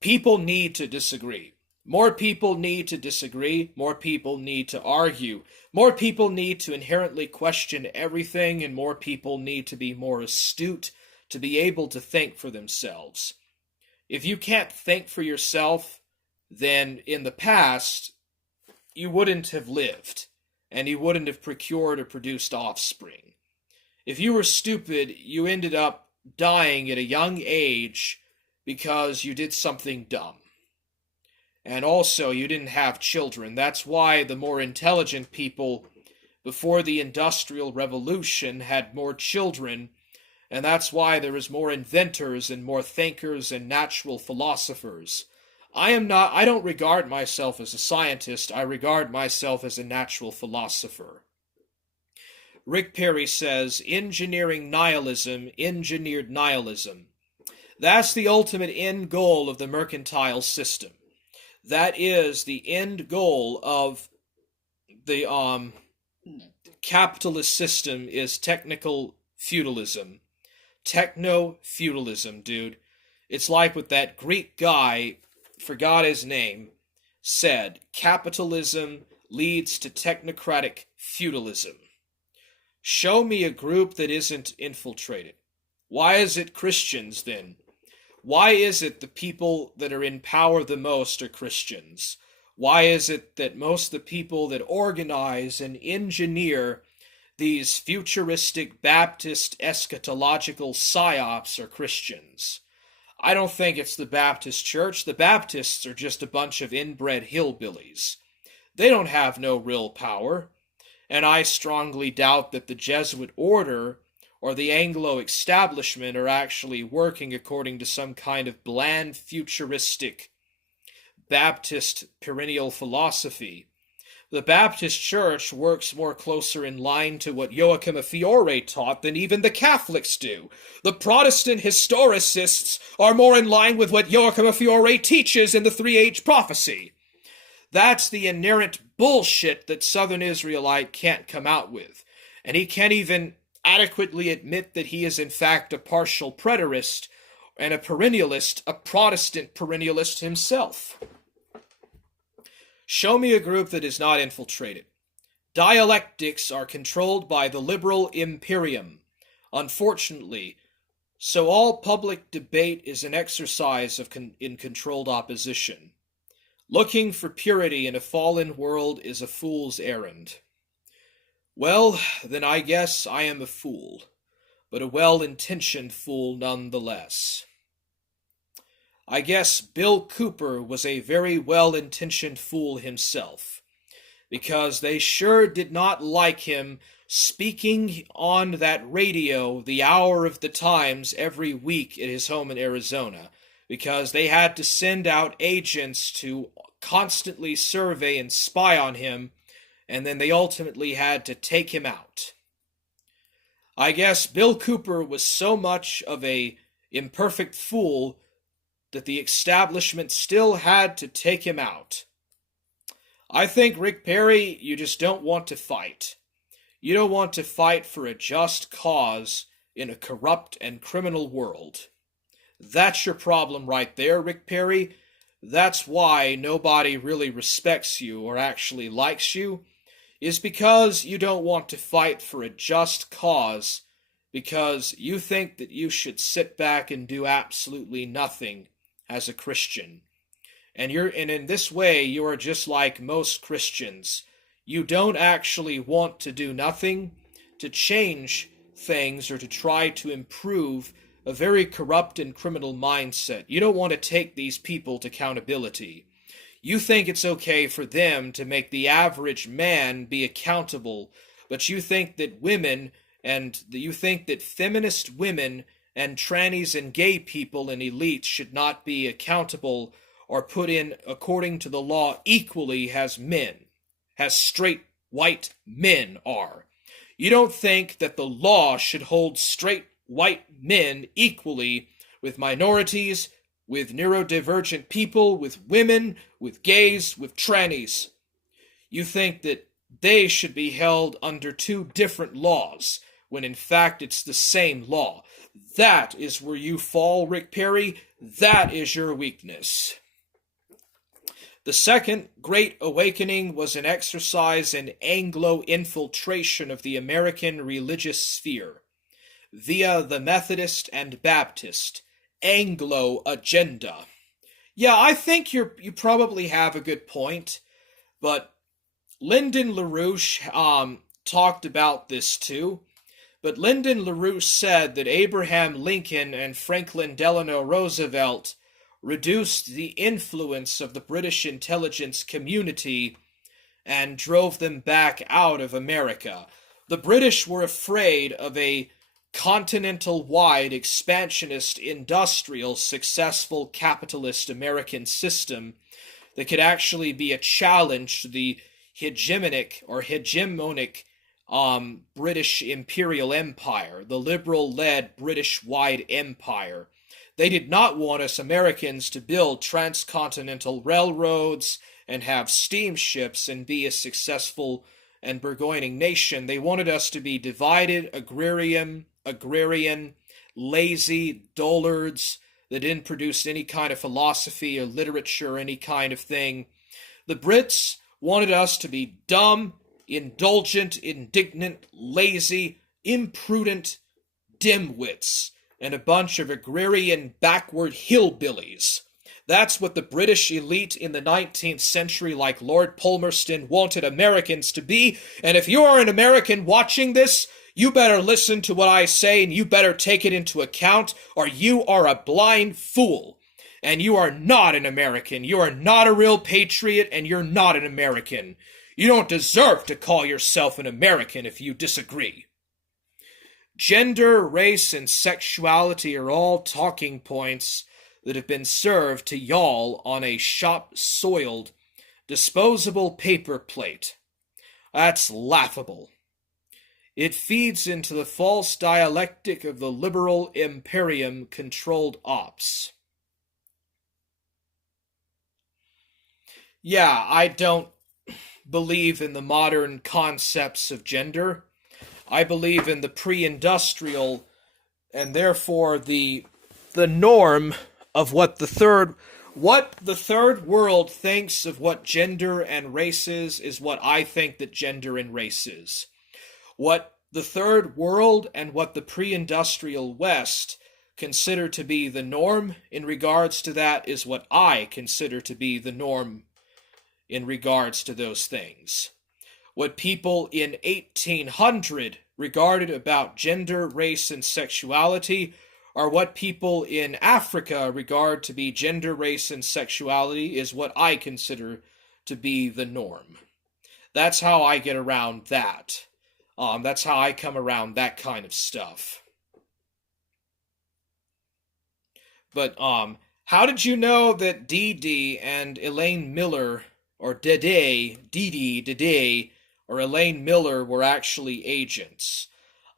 People need to disagree. More people need to disagree. More people need to argue. More people need to inherently question everything, and more people need to be more astute to be able to think for themselves. If you can't think for yourself, then in the past, you wouldn't have lived, and you wouldn't have procured or produced offspring. If you were stupid, you ended up dying at a young age because you did something dumb. And also, you didn't have children. That's why the more intelligent people before the Industrial Revolution had more children, and that's why there is more inventors and more thinkers and natural philosophers. I don't regard myself as a scientist. I regard myself as a natural philosopher. Rick Perry says, engineering nihilism, engineered nihilism. That's the ultimate end goal of the mercantile system. That is the end goal of the capitalist system, is technical feudalism. Techno-feudalism, dude. It's like what that Greek guy, forgot his name, said, capitalism leads to technocratic feudalism. Show me a group that isn't infiltrated. Why is it Christians, then? Why is it the people that are in power the most are Christians? Why is it that most of the people that organize and engineer these futuristic Baptist eschatological psyops are Christians? I don't think it's the Baptist church. The Baptists are just a bunch of inbred hillbillies. They don't have no real power. And I strongly doubt that the Jesuit order or the Anglo establishment are actually working according to some kind of bland, futuristic Baptist perennial philosophy. The Baptist Church works more closer in line to what Joachim of Fiore taught than even the Catholics do. The Protestant historicists are more in line with what Joachim of Fiore teaches in the Three-Age Prophecy. That's the inerrant bullshit that Southern Israelite can't come out with. And he can't even adequately admit that he is in fact a partial preterist and a perennialist, a Protestant perennialist himself. Show me a group that is not infiltrated. Dialectics are controlled by the liberal imperium, unfortunately, so all public debate is an exercise in controlled opposition. Looking for purity in a fallen world is a fool's errand. Well, then I guess I am a fool, but a well-intentioned fool nonetheless. I guess Bill Cooper was a very well-intentioned fool himself, because they sure did not like him speaking on that radio the hour of the Times every week at his home in Arizona, because they had to send out agents to constantly survey and spy on him, and then they ultimately had to take him out. I guess Bill Cooper was so much of a imperfect fool that the establishment still had to take him out. I think, Rick Perry, you just don't want to fight. You don't want to fight for a just cause in a corrupt and criminal world. That's your problem right there, Rick Perry. That's why nobody really respects you or actually likes you, is because you don't want to fight for a just cause, because you think that you should sit back and do absolutely nothing as a Christian. And in this way, you are just like most Christians. You don't actually want to do nothing to change things or to try to improve a very corrupt and criminal mindset. You don't want to take these people to accountability. You think it's okay for them to make the average man be accountable, but you think that you think that feminist women and trannies and gay people and elites should not be accountable or put in according to the law equally as straight white men are. You don't think that the law should hold straight white men equally with minorities, with neurodivergent people, with women, with gays, with trannies. You think that they should be held under two different laws, when in fact it's the same law. That is where you fall, Rick Perry. That is your weakness. The Second Great Awakening was an exercise in Anglo-infiltration of the American religious sphere via the Methodist and Baptist Anglo agenda. Yeah, I think you probably have a good point, but Lyndon LaRouche talked about this too. But Lyndon LaRouche said that Abraham Lincoln and Franklin Delano Roosevelt reduced the influence of the British intelligence community and drove them back out of America. The British were afraid of a continental-wide expansionist industrial successful capitalist American system that could actually be a challenge to the hegemonic British imperial empire, the liberal-led British-wide empire. They did not want us Americans to build transcontinental railroads and have steamships and be a successful and burgeoning nation. They wanted us to be divided, agrarian, lazy, dullards that didn't produce any kind of philosophy or literature or any kind of thing. The Brits wanted us to be dumb, indulgent, indignant, lazy, imprudent dimwits, and a bunch of agrarian backward hillbillies. That's what the British elite in the 19th century, like Lord Palmerston, wanted Americans to be. And if you are an American watching this, you better listen to what I say and you better take it into account, or you are a blind fool. And you are not an American. You are not a real patriot, and you're not an American. You don't deserve to call yourself an American if you disagree. Gender, race, and sexuality are all talking points that have been served to y'all on a shop-soiled, disposable paper plate. That's laughable. It feeds into the false dialectic of the liberal imperium-controlled ops. Yeah, I don't believe in the modern concepts of gender. I believe in the pre-industrial, and therefore the norm of what the third world thinks of what gender and race is what I think that gender and race is. What the third world and what the pre-industrial West consider to be the norm in regards to that is what I consider to be the norm in regards to those things. What people in 1800 regarded about gender, race, and sexuality are what people in Africa regard to be gender, race, and sexuality is what I consider to be the norm. That's how I get around that. That's how I come around that kind of stuff. But how did you know that Dee Dee and Elaine Miller, or Dee Dee, or Elaine Miller were actually agents?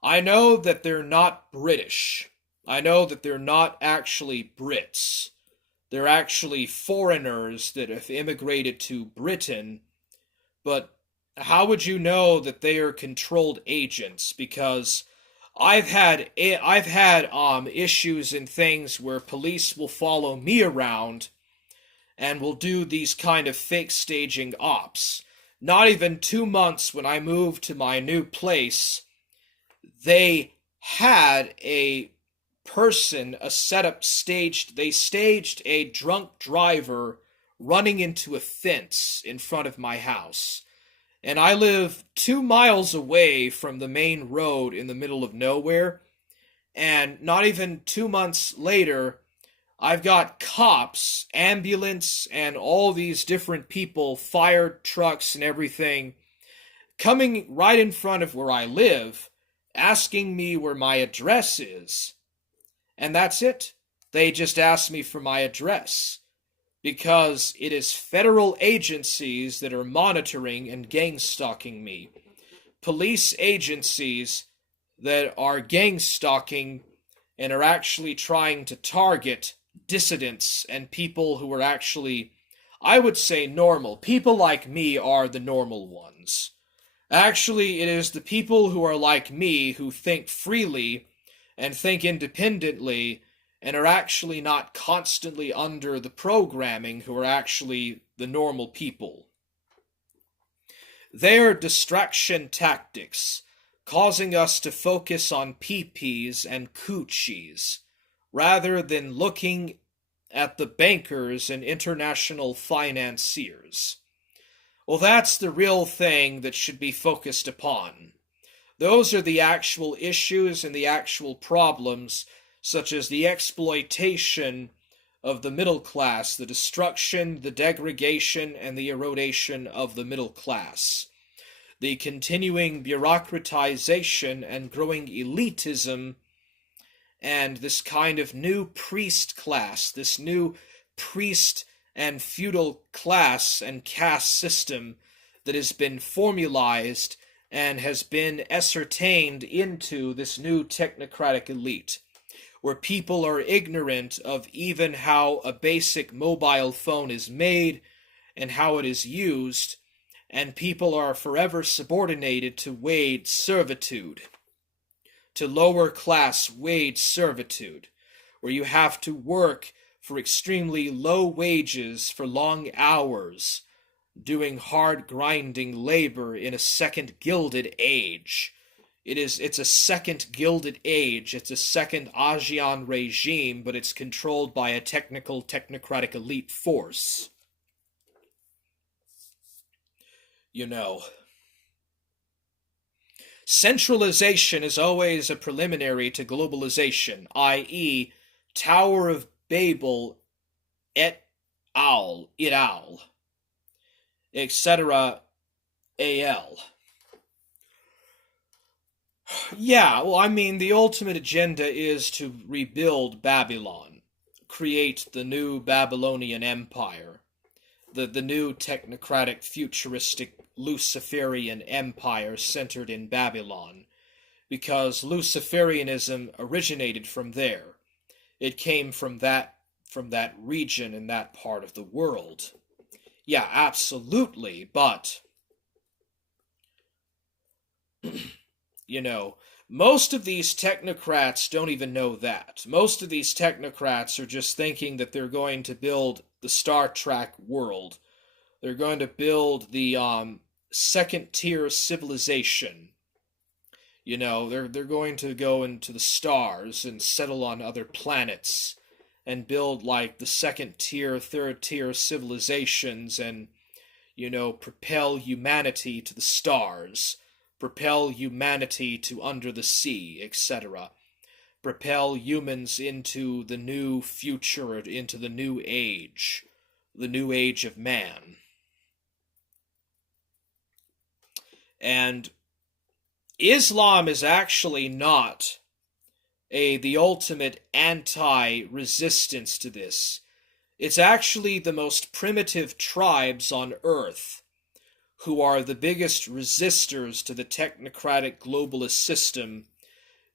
I know that they're not British. I know that they're not actually Brits. They're actually foreigners that have immigrated to Britain. But how would you know that they are controlled agents? Because I've had issues and things where police will follow me around and will do these kind of fake staging ops. Not even 2 months when I moved to my new place, they had a person, a setup staged. They staged a drunk driver running into a fence in front of my house. And I live 2 miles away from the main road in the middle of nowhere. And not even 2 months later, I've got cops, ambulance, and all these different people, fire trucks and everything, coming right in front of where I live, asking me where my address is. And that's it. They just asked me for my address. Because it is federal agencies that are monitoring and gang-stalking me. Police agencies that are gang-stalking and are actually trying to target dissidents and people who are actually, I would say, normal. People like me are the normal ones. Actually, it is the people who are like me who think freely and think independently and are actually not constantly under the programming who are actually the normal people. They are distraction tactics, causing us to focus on peepees and coochies, rather than looking at the bankers and international financiers. Well, that's the real thing that should be focused upon. Those are the actual issues and the actual problems, such as the exploitation of the middle class, the destruction, the degradation, and the erodation of the middle class, the continuing bureaucratization and growing elitism, and this kind of new priest class, this new priest and feudal class and caste system that has been formalized and has been ascertained into this new technocratic elite, where people are ignorant of even how a basic mobile phone is made and how it is used, and people are forever subordinated to wage servitude, to lower class wage servitude, where you have to work for extremely low wages for long hours, doing hard grinding labor in a second gilded age. It's a second gilded age, it's a second Ajian regime, but it's controlled by a technocratic elite force. You know, centralization is always a preliminary to globalization, i.e., Tower of Babel et al., etc. al. Yeah, well, I mean, the ultimate agenda is to rebuild Babylon, create the new Babylonian Empire, the new technocratic, futuristic, Luciferian empire centered in Babylon, because Luciferianism originated from there. It came from that region and that part of the world. Yeah, absolutely, but you know, most of these technocrats don't even know that. Most of these technocrats are just thinking that they're going to build the Star Trek world. They're going to build the second-tier civilization. You know, they're going to go into the stars and settle on other planets and build like the second-tier, third-tier civilizations and, you know, propel humanity to the stars, propel humanity to under the sea, etc. Propel humans into the new future, into the new age of man. And Islam is actually not the ultimate anti-resistance to this. It's actually the most primitive tribes on Earth who are the biggest resistors to the technocratic globalist system,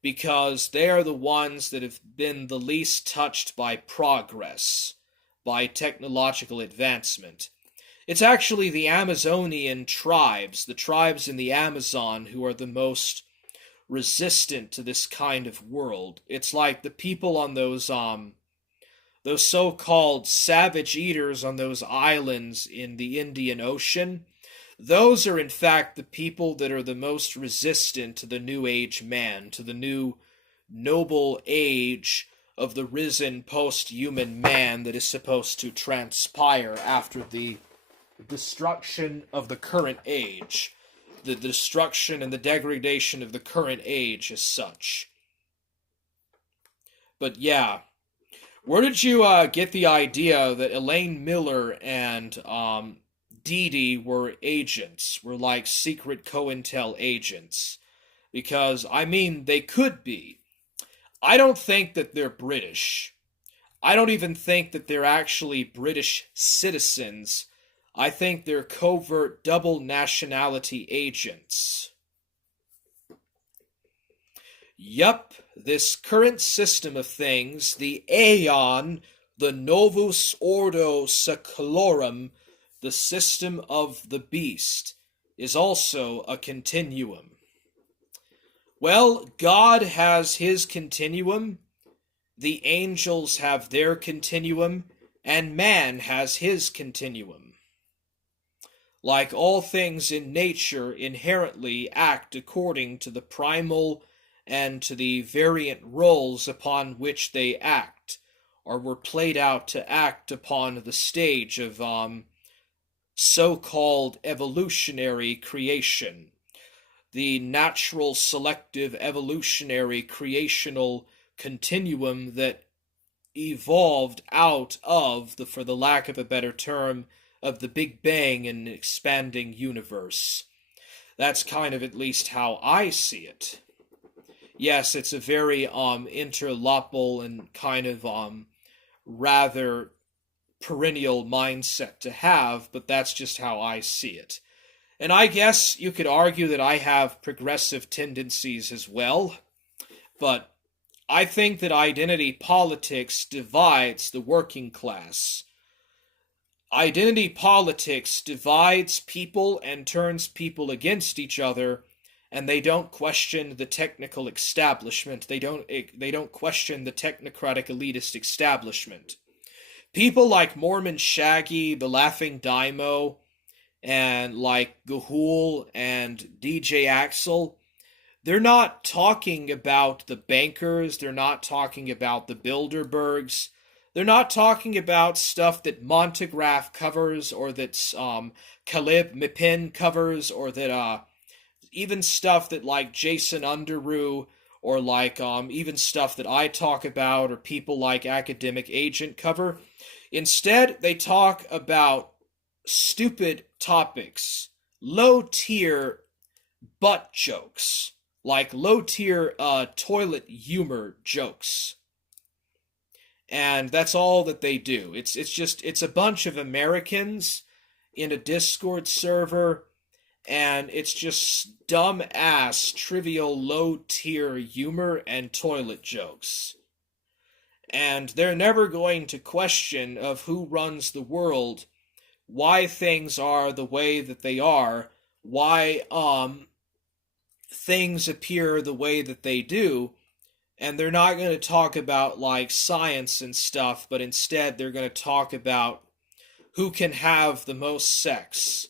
because they are the ones that have been the least touched by progress, by technological advancement. It's actually the Amazonian tribes, the tribes in the Amazon, who are the most resistant to this kind of world. It's like the people on those so-called savage eaters on those islands in the Indian Ocean. Those are in fact the people that are the most resistant to the New Age man, to the new noble age of the risen post-human man that is supposed to transpire after the destruction of the current age. The destruction and the degradation of the current age as such. But yeah, where did you get the idea that Elaine Miller and Dee Dee were agents, were like secret COINTEL agents? Because, I mean, they could be. I don't think that they're British. I don't even think that they're actually British citizens. I think they're covert double nationality agents. Yup, this current system of things, the Aeon, the Novus Ordo Seclorum, the system of the beast, is also a continuum. Well, God has his continuum, the angels have their continuum, and man has his continuum. Like all things in nature, inherently act according to the primal and to the variant roles upon which they act, or were played out to act upon the stage of so-called evolutionary creation, the natural selective evolutionary creational continuum that evolved out of the, for the lack of a better term, of the Big Bang and expanding universe. That's kind of at least how I see it. Yes, it's a very interlopal and kind of rather perennial mindset to have, but that's just how I see it. And I guess you could argue that I have progressive tendencies as well, but I think that identity politics divides the working class. Identity politics divides people and turns people against each other, and they don't question the technical establishment. They don't question the technocratic elitist establishment. People like Mormon Shaggy, the Laughing Daimo, and like Gahul and DJ Axel, they're not talking about the bankers, they're not talking about the Bilderbergs, they're not talking about stuff that Montegraph covers or that Caleb Mipin covers or that even stuff that like Jason Underoos or like even stuff that I talk about or people like Academic Agent cover. Instead, they talk about stupid topics, low-tier butt jokes, like low-tier toilet humor jokes. And that's all that they do. It's a bunch of Americans in a Discord server, and it's just dumb-ass, trivial, low-tier humor and toilet jokes. And they're never going to question of who runs the world, why things are the way that they are, why things appear the way that they do, and they're not going to talk about like science and stuff, but instead they're going to talk about who can have the most sex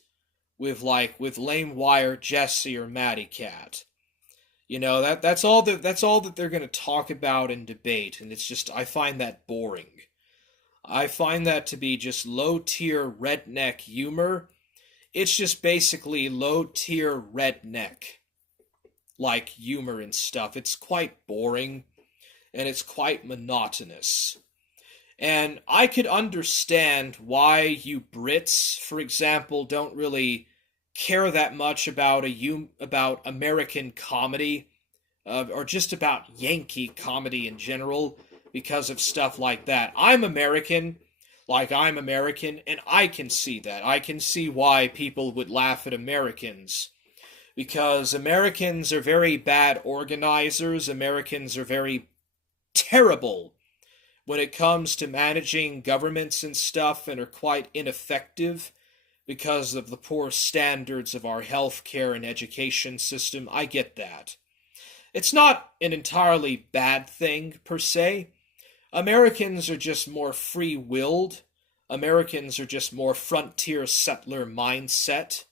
with Lame Wire Jesse or Matty Cat. You know, that's all that they're going to talk about and debate, and it's just, I find that boring. I find that to be just low-tier redneck humor. It's just basically low-tier redneck like humor and stuff. It's quite boring, and it's quite monotonous. And I could understand why you Brits, for example, don't really care that much about about American comedy, or just about Yankee comedy in general, because of stuff like that. I'm American, and I can see that. I can see why people would laugh at Americans, because Americans are very bad organizers. Americans are very terrible when it comes to managing governments and stuff, and are quite ineffective because of the poor standards of our healthcare and education system. I get that. It's not an entirely bad thing, per se. Americans are just more free-willed. Americans are just more frontier settler mindset.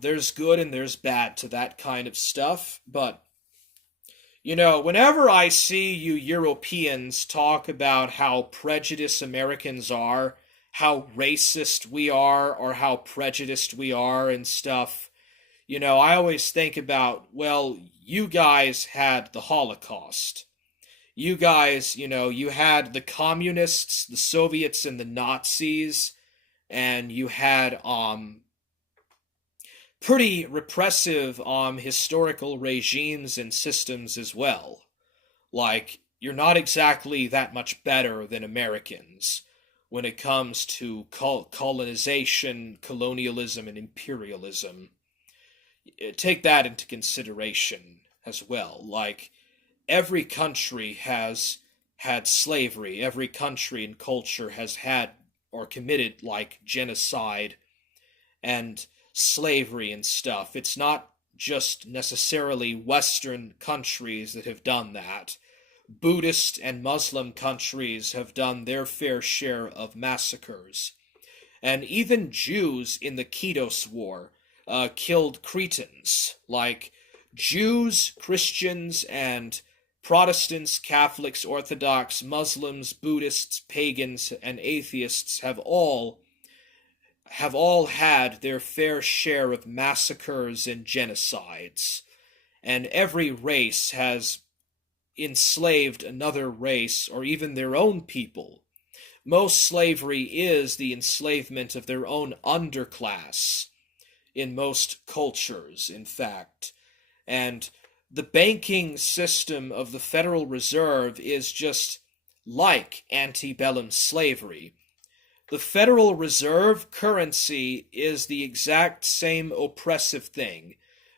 There's good and there's bad to that kind of stuff, but you know, whenever I see you Europeans talk about how prejudiced Americans are, how racist we are, or how prejudiced we are and stuff, you know, I always think about, well, you guys had the Holocaust. You guys, you know, you had the communists, the Soviets, and the Nazis, and you had pretty repressive historical regimes and systems as well. Like, you're not exactly that much better than Americans when it comes to colonization, colonialism, and imperialism. Take that into consideration as well. Like, every country has had slavery. Every country and culture has had or committed, like, genocide and slavery and stuff. It's not just necessarily Western countries that have done that. Buddhist and Muslim countries have done their fair share of massacres. And even Jews in the Kitos War killed Cretans. Like, Jews, Christians, and Protestants, Catholics, Orthodox, Muslims, Buddhists, pagans, and atheists have all had their fair share of massacres and genocides. And every race has enslaved another race or even their own people. Most slavery is the enslavement of their own underclass in most cultures, in fact. And the banking system of the Federal Reserve is just like antebellum slavery. The Federal Reserve currency is the exact same oppressive thing.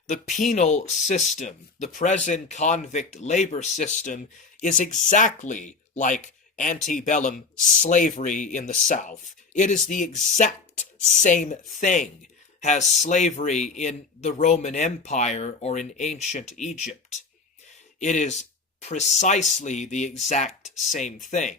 The penal system, the prison convict labor system, is exactly like antebellum slavery in the South. It is the exact same thing as slavery in the Roman Empire or in ancient Egypt. It is precisely the exact same thing.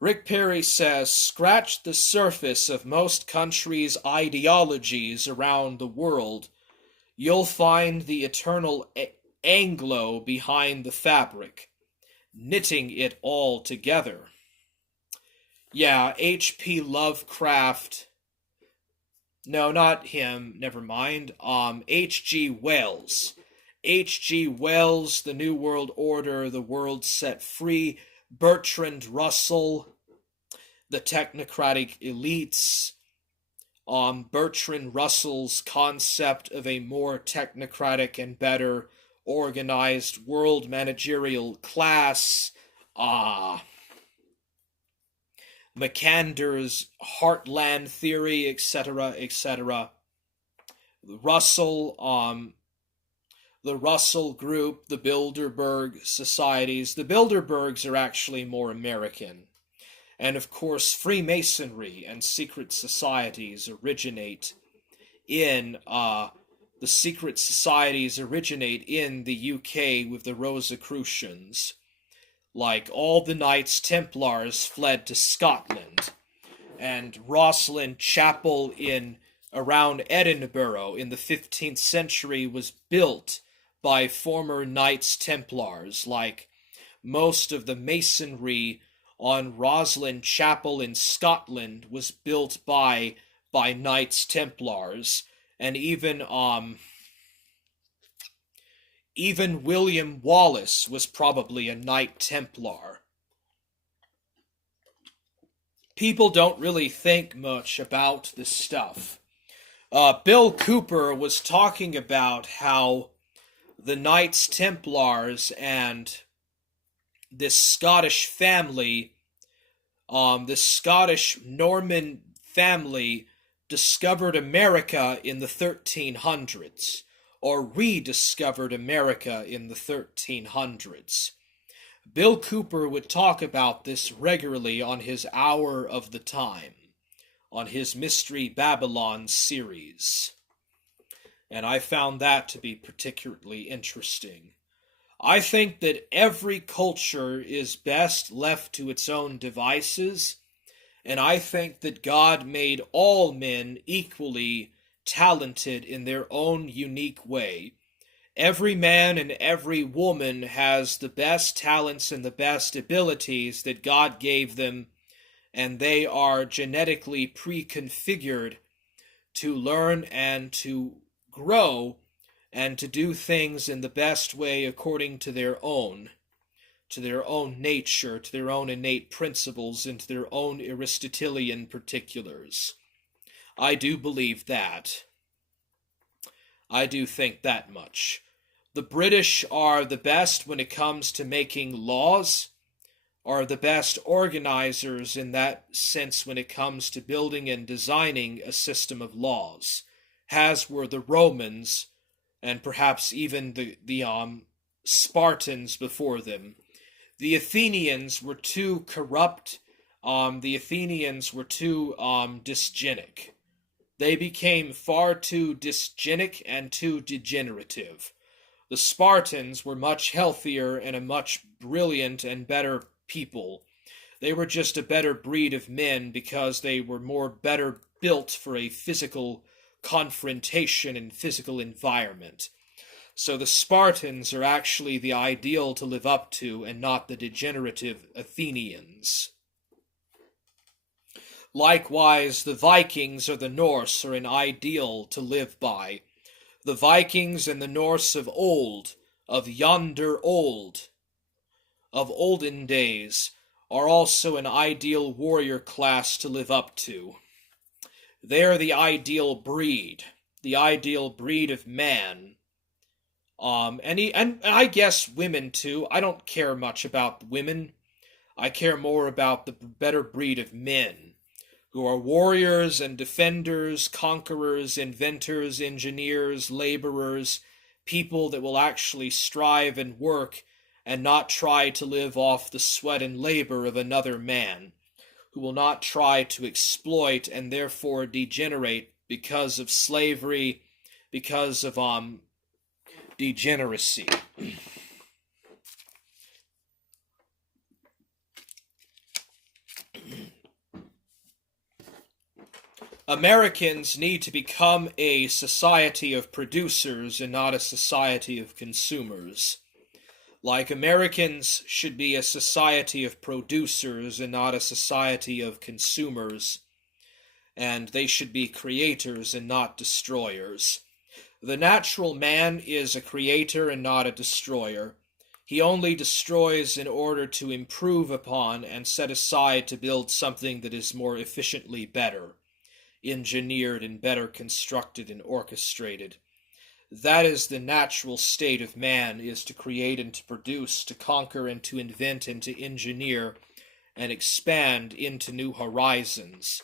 Rick Perry says, scratch the surface of most countries' ideologies around the world. You'll find the eternal Anglo behind the fabric, knitting it all together. Yeah, H.P. Lovecraft. No, not him. Never mind. H.G. Wells. H.G. Wells, The New World Order, The World Set Free. Bertrand Russell, The Technocratic Elites. Bertrand Russell's concept of a more technocratic and better organized world managerial class. Mackinder's Heartland Theory, etc., etc. The Russell Group, the Bilderberg Societies. The Bilderbergs are actually more American. And of course, Freemasonry and secret societies originate in the UK with the Rosicrucians. Like all the Knights Templars fled to Scotland, and Rosslyn Chapel in around Edinburgh in the 15th century was built by former Knights Templars, like most of the masonry on Rosslyn Chapel in Scotland was built by Knights Templars, and even William Wallace was probably a Knight Templar. People don't really think much about this stuff. Bill Cooper was talking about how the Knights Templars and this Scottish family, this Scottish Norman family, discovered America in the 1300s, or rediscovered America in the 1300s. Bill Cooper would talk about this regularly on his Hour of the Time, on his Mystery Babylon series. And I found that to be particularly interesting. I think that every culture is best left to its own devices, and I think that God made all men equally talented in their own unique way. Every man and every woman has the best talents and the best abilities that God gave them, and they are genetically pre-configured to learn and to grow and to do things in the best way according to their own nature, to their own innate principles, and to their own Aristotelian particulars. I do believe that. I do think that much. The British are the best when it comes to making laws, are the best organizers in that sense when it comes to building and designing a system of laws, as were the Romans, and perhaps even the Spartans before them. The Athenians were too corrupt. The Athenians were too dysgenic. They became far too dysgenic and too degenerative. The Spartans were much healthier and a much brilliant and better people. They were just a better breed of men because they were better built for a physical confrontation and physical environment. So the Spartans are actually the ideal to live up to and not the degenerative Athenians. Likewise, the Vikings or the Norse are an ideal to live by. The Vikings and the Norse of old, of yonder old, of olden days, are also an ideal warrior class to live up to. They're the ideal breed of man. And I guess women too. I don't care much about women. I care more about the better breed of men, who are warriors and defenders, conquerors, inventors, engineers, laborers, people that will actually strive and work and not try to live off the sweat and labor of another man, who will not try to exploit and therefore degenerate because of slavery, because of degeneracy. Americans need to become a society of producers and not a society of consumers. Like Americans should be a society of producers and not a society of consumers. And they should be creators and not destroyers. The natural man is a creator and not a destroyer. He only destroys in order to improve upon and set aside to build something that is more efficiently better, engineered and better constructed and orchestrated. That is the natural state of man, is to create and to produce, to conquer and to invent and to engineer and expand into new horizons,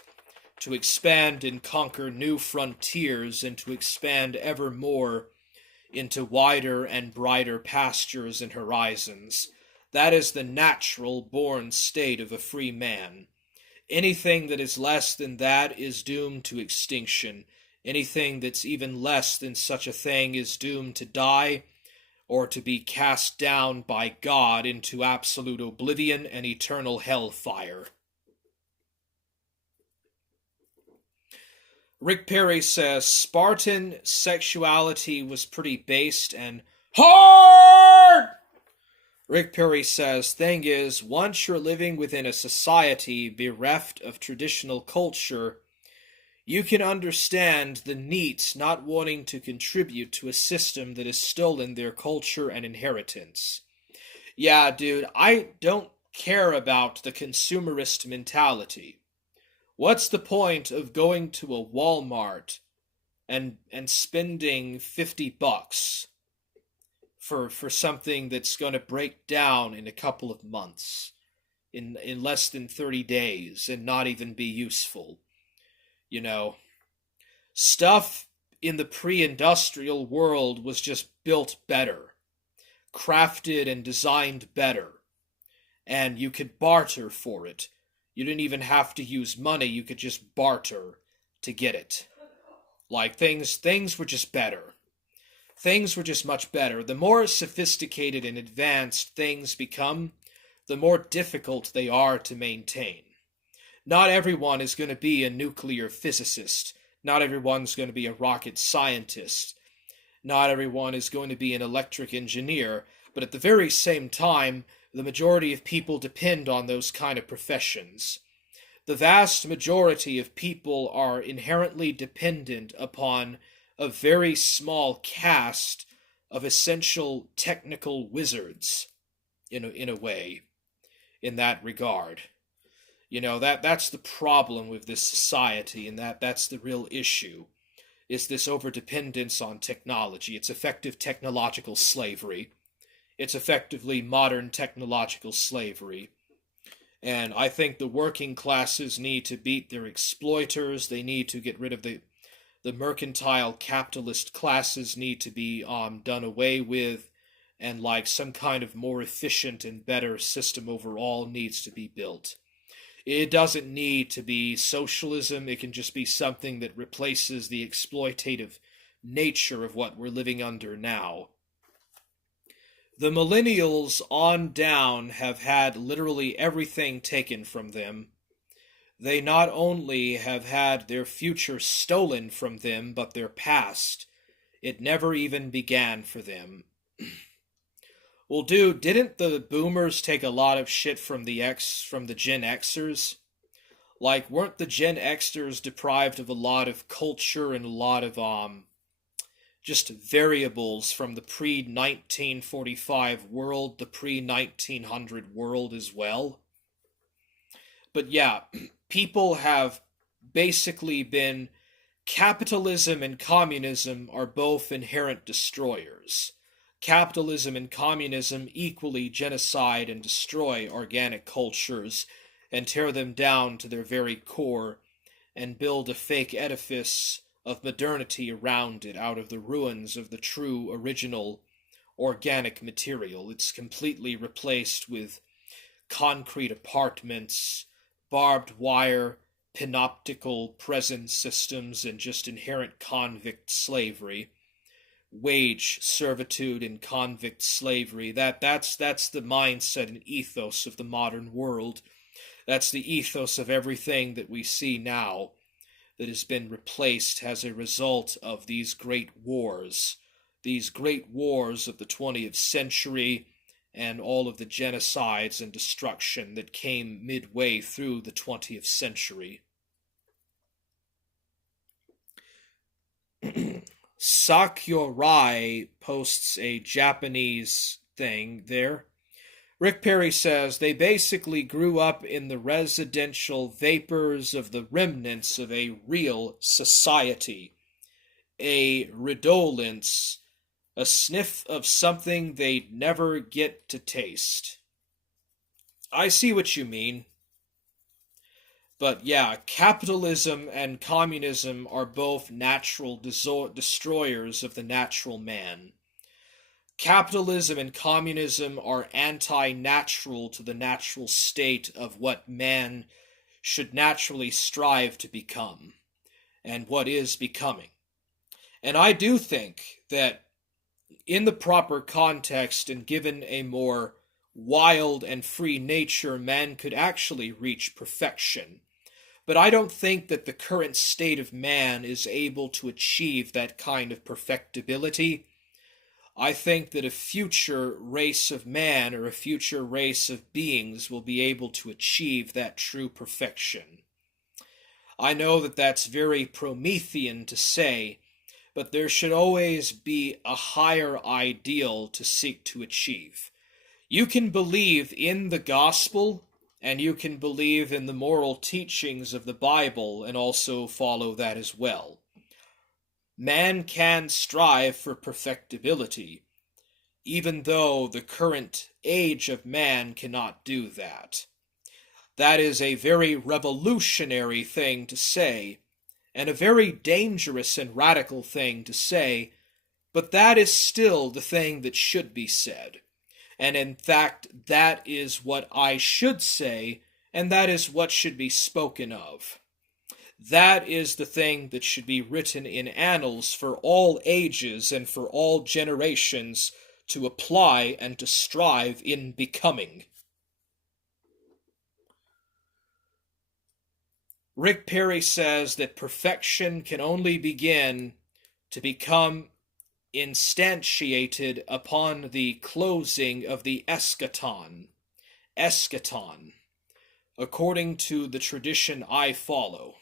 to expand and conquer new frontiers and to expand ever more into wider and brighter pastures and horizons. That is the natural born state of a free man. Anything that is less than that is doomed to extinction. Anything that's even less than such a thing is doomed to die or to be cast down by God into absolute oblivion and eternal hellfire. Rick Perry says Spartan sexuality was pretty based and hard. Rick Perry says, thing is, once you're living within a society bereft of traditional culture, you can understand the NEETs not wanting to contribute to a system that has stolen their culture and inheritance. Yeah, dude, I don't care about the consumerist mentality. What's the point of going to a Walmart and spending $50 for something that's going to break down in a couple of months, in less than 30 days, and not even be useful? You know, stuff in the pre-industrial world was just built better, crafted and designed better, and you could barter for it. You didn't even have to use money, you could just barter to get it. Like, things were just better. Things were just much better. The more sophisticated and advanced things become, the more difficult they are to maintain. Not everyone is going to be a nuclear physicist. Not everyone's going to be a rocket scientist. Not everyone is going to be an electric engineer. But at the very same time, the majority of people depend on those kind of professions. The vast majority of people are inherently dependent upon a very small caste of essential technical wizards, in a way, in that regard. You know, that's the problem with this society, and that's the real issue, is this overdependence on technology. It's effective technological slavery. It's effectively modern technological slavery. And I think the working classes need to beat their exploiters. They need to get rid of the mercantile capitalist classes need to be done away with, and like some kind of more efficient and better system overall needs to be built. It doesn't need to be socialism. It can just be something that replaces the exploitative nature of what we're living under now. The millennials on down have had literally everything taken from them. They not only have had their future stolen from them, but their past. It never even began for them. Well, dude, didn't the boomers take a lot of shit from the Gen Xers? Like, weren't the Gen Xers deprived of a lot of culture and a lot of just variables from the pre-1945 world, the pre-1900 world as well? But yeah, people have basically been capitalism and communism are both inherent destroyers. Capitalism and communism equally genocide and destroy organic cultures and tear them down to their very core and build a fake edifice of modernity around it out of the ruins of the true original organic material. It's completely replaced with concrete apartments, barbed wire, panoptical prison systems, and just inherent convict slavery, wage servitude and convict slavery. That's the mindset and ethos of the modern world. That's the ethos of everything that we see now that has been replaced as a result of these great wars of the 20th century and all of the genocides and destruction that came midway through the 20th century. Sakurai posts a Japanese thing there. Rick Perry says they basically grew up in the residential vapors of the remnants of a real society, a redolence, a sniff of something they'd never get to taste. I see what you mean. But yeah, capitalism and communism are both natural destroyers of the natural man. Capitalism and communism are anti-natural to the natural state of what man should naturally strive to become, and what is becoming. And I do think that in the proper context and given a more wild and free nature, man could actually reach perfection. But I don't think that the current state of man is able to achieve that kind of perfectibility. I think that a future race of man or a future race of beings will be able to achieve that true perfection. I know that that's very Promethean to say, but there should always be a higher ideal to seek to achieve. You can believe in the gospel, and you can believe in the moral teachings of the Bible and also follow that as well. Man can strive for perfectibility, even though the current age of man cannot do that. That is a very revolutionary thing to say, and a very dangerous and radical thing to say, but that is still the thing that should be said. And in fact, that is what I should say, and that is what should be spoken of. That is the thing that should be written in annals for all ages and for all generations to apply and to strive in becoming. Rick Perry says that perfection can only begin to become instantiated upon the closing of the eschaton, according to the tradition I follow.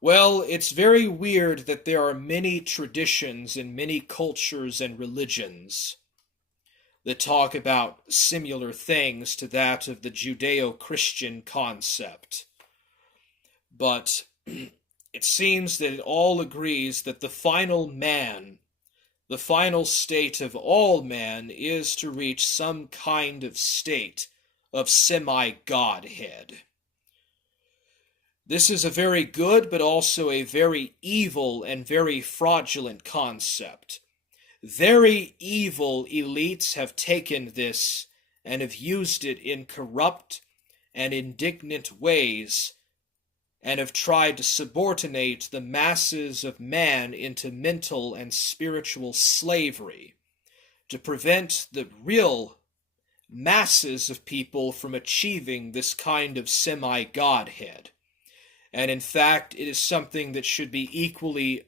Well, it's very weird that there are many traditions and many cultures and religions that talk about similar things to that of the Judeo-Christian concept. But it seems that it all agrees that the final man, the final state of all man, is to reach some kind of state of semi-godhead. This is a very good but also a very evil and very fraudulent concept. Very evil elites have taken this and have used it in corrupt and indignant ways and have tried to subordinate the masses of man into mental and spiritual slavery to prevent the real masses of people from achieving this kind of semi-godhead. And in fact, it is something that should be equally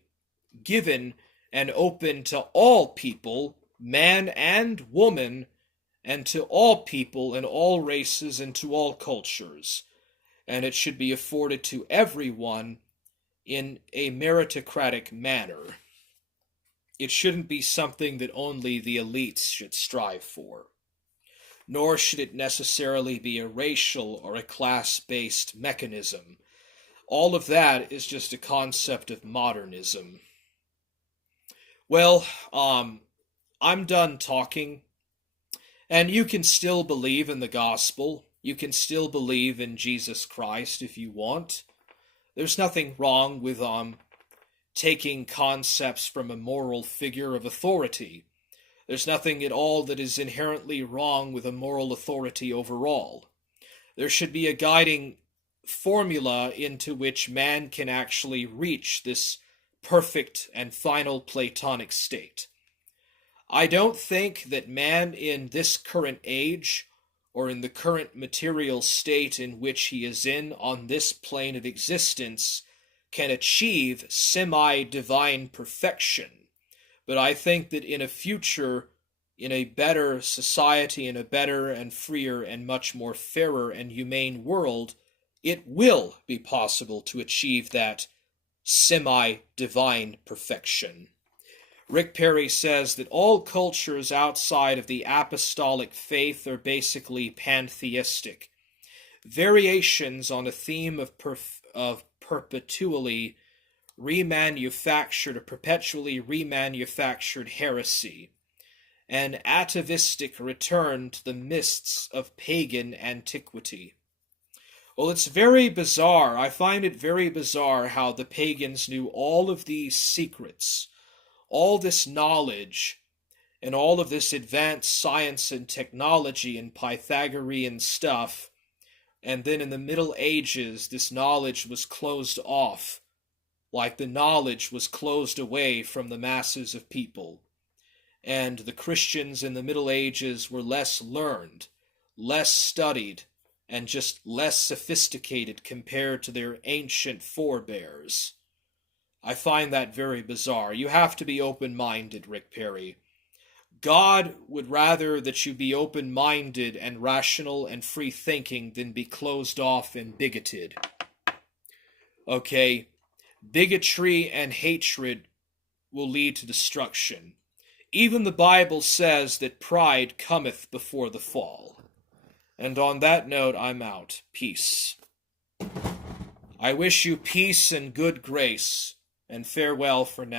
given and open to all people, man and woman, and to all people in all races and to all cultures. and it should be afforded to everyone in a meritocratic manner. It shouldn't be something that only the elites should strive for, nor should it necessarily be a racial or a class-based mechanism. All of that is just a concept of modernism. Well, I'm done talking, and you can still believe in the gospel. You can still believe in Jesus Christ if you want. There's nothing wrong with taking concepts from a moral figure of authority. There's nothing at all that is inherently wrong with a moral authority overall. There should be a guiding formula into which man can actually reach this perfect and final Platonic state. I don't think that man in this current age, or in the current material state in which he is in on this plane of existence, can achieve semi-divine perfection. But I think that in a future, in a better society, in a better and freer and much more fairer and humane world, it will be possible to achieve that semi-divine perfection. Rick Perry says that all cultures outside of the apostolic faith are basically pantheistic. Variations on a theme of perpetually remanufactured or perpetually remanufactured heresy, an atavistic return to the mists of pagan antiquity. Well, it's very bizarre. I find it very bizarre how the pagans knew all of these secrets, all this knowledge, and all of this advanced science and technology and Pythagorean stuff, and then in the Middle Ages this knowledge was closed off, like the knowledge was closed away from the masses of people. And the Christians in the Middle Ages were less learned, less studied, and just less sophisticated compared to their ancient forebears. I find that very bizarre. You have to be open-minded, Rick Perry. God would rather that you be open-minded and rational and free-thinking than be closed off and bigoted. Okay? Bigotry and hatred will lead to destruction. Even the Bible says that pride cometh before the fall. And on that note, I'm out. Peace. I wish you peace and good grace, and farewell for now.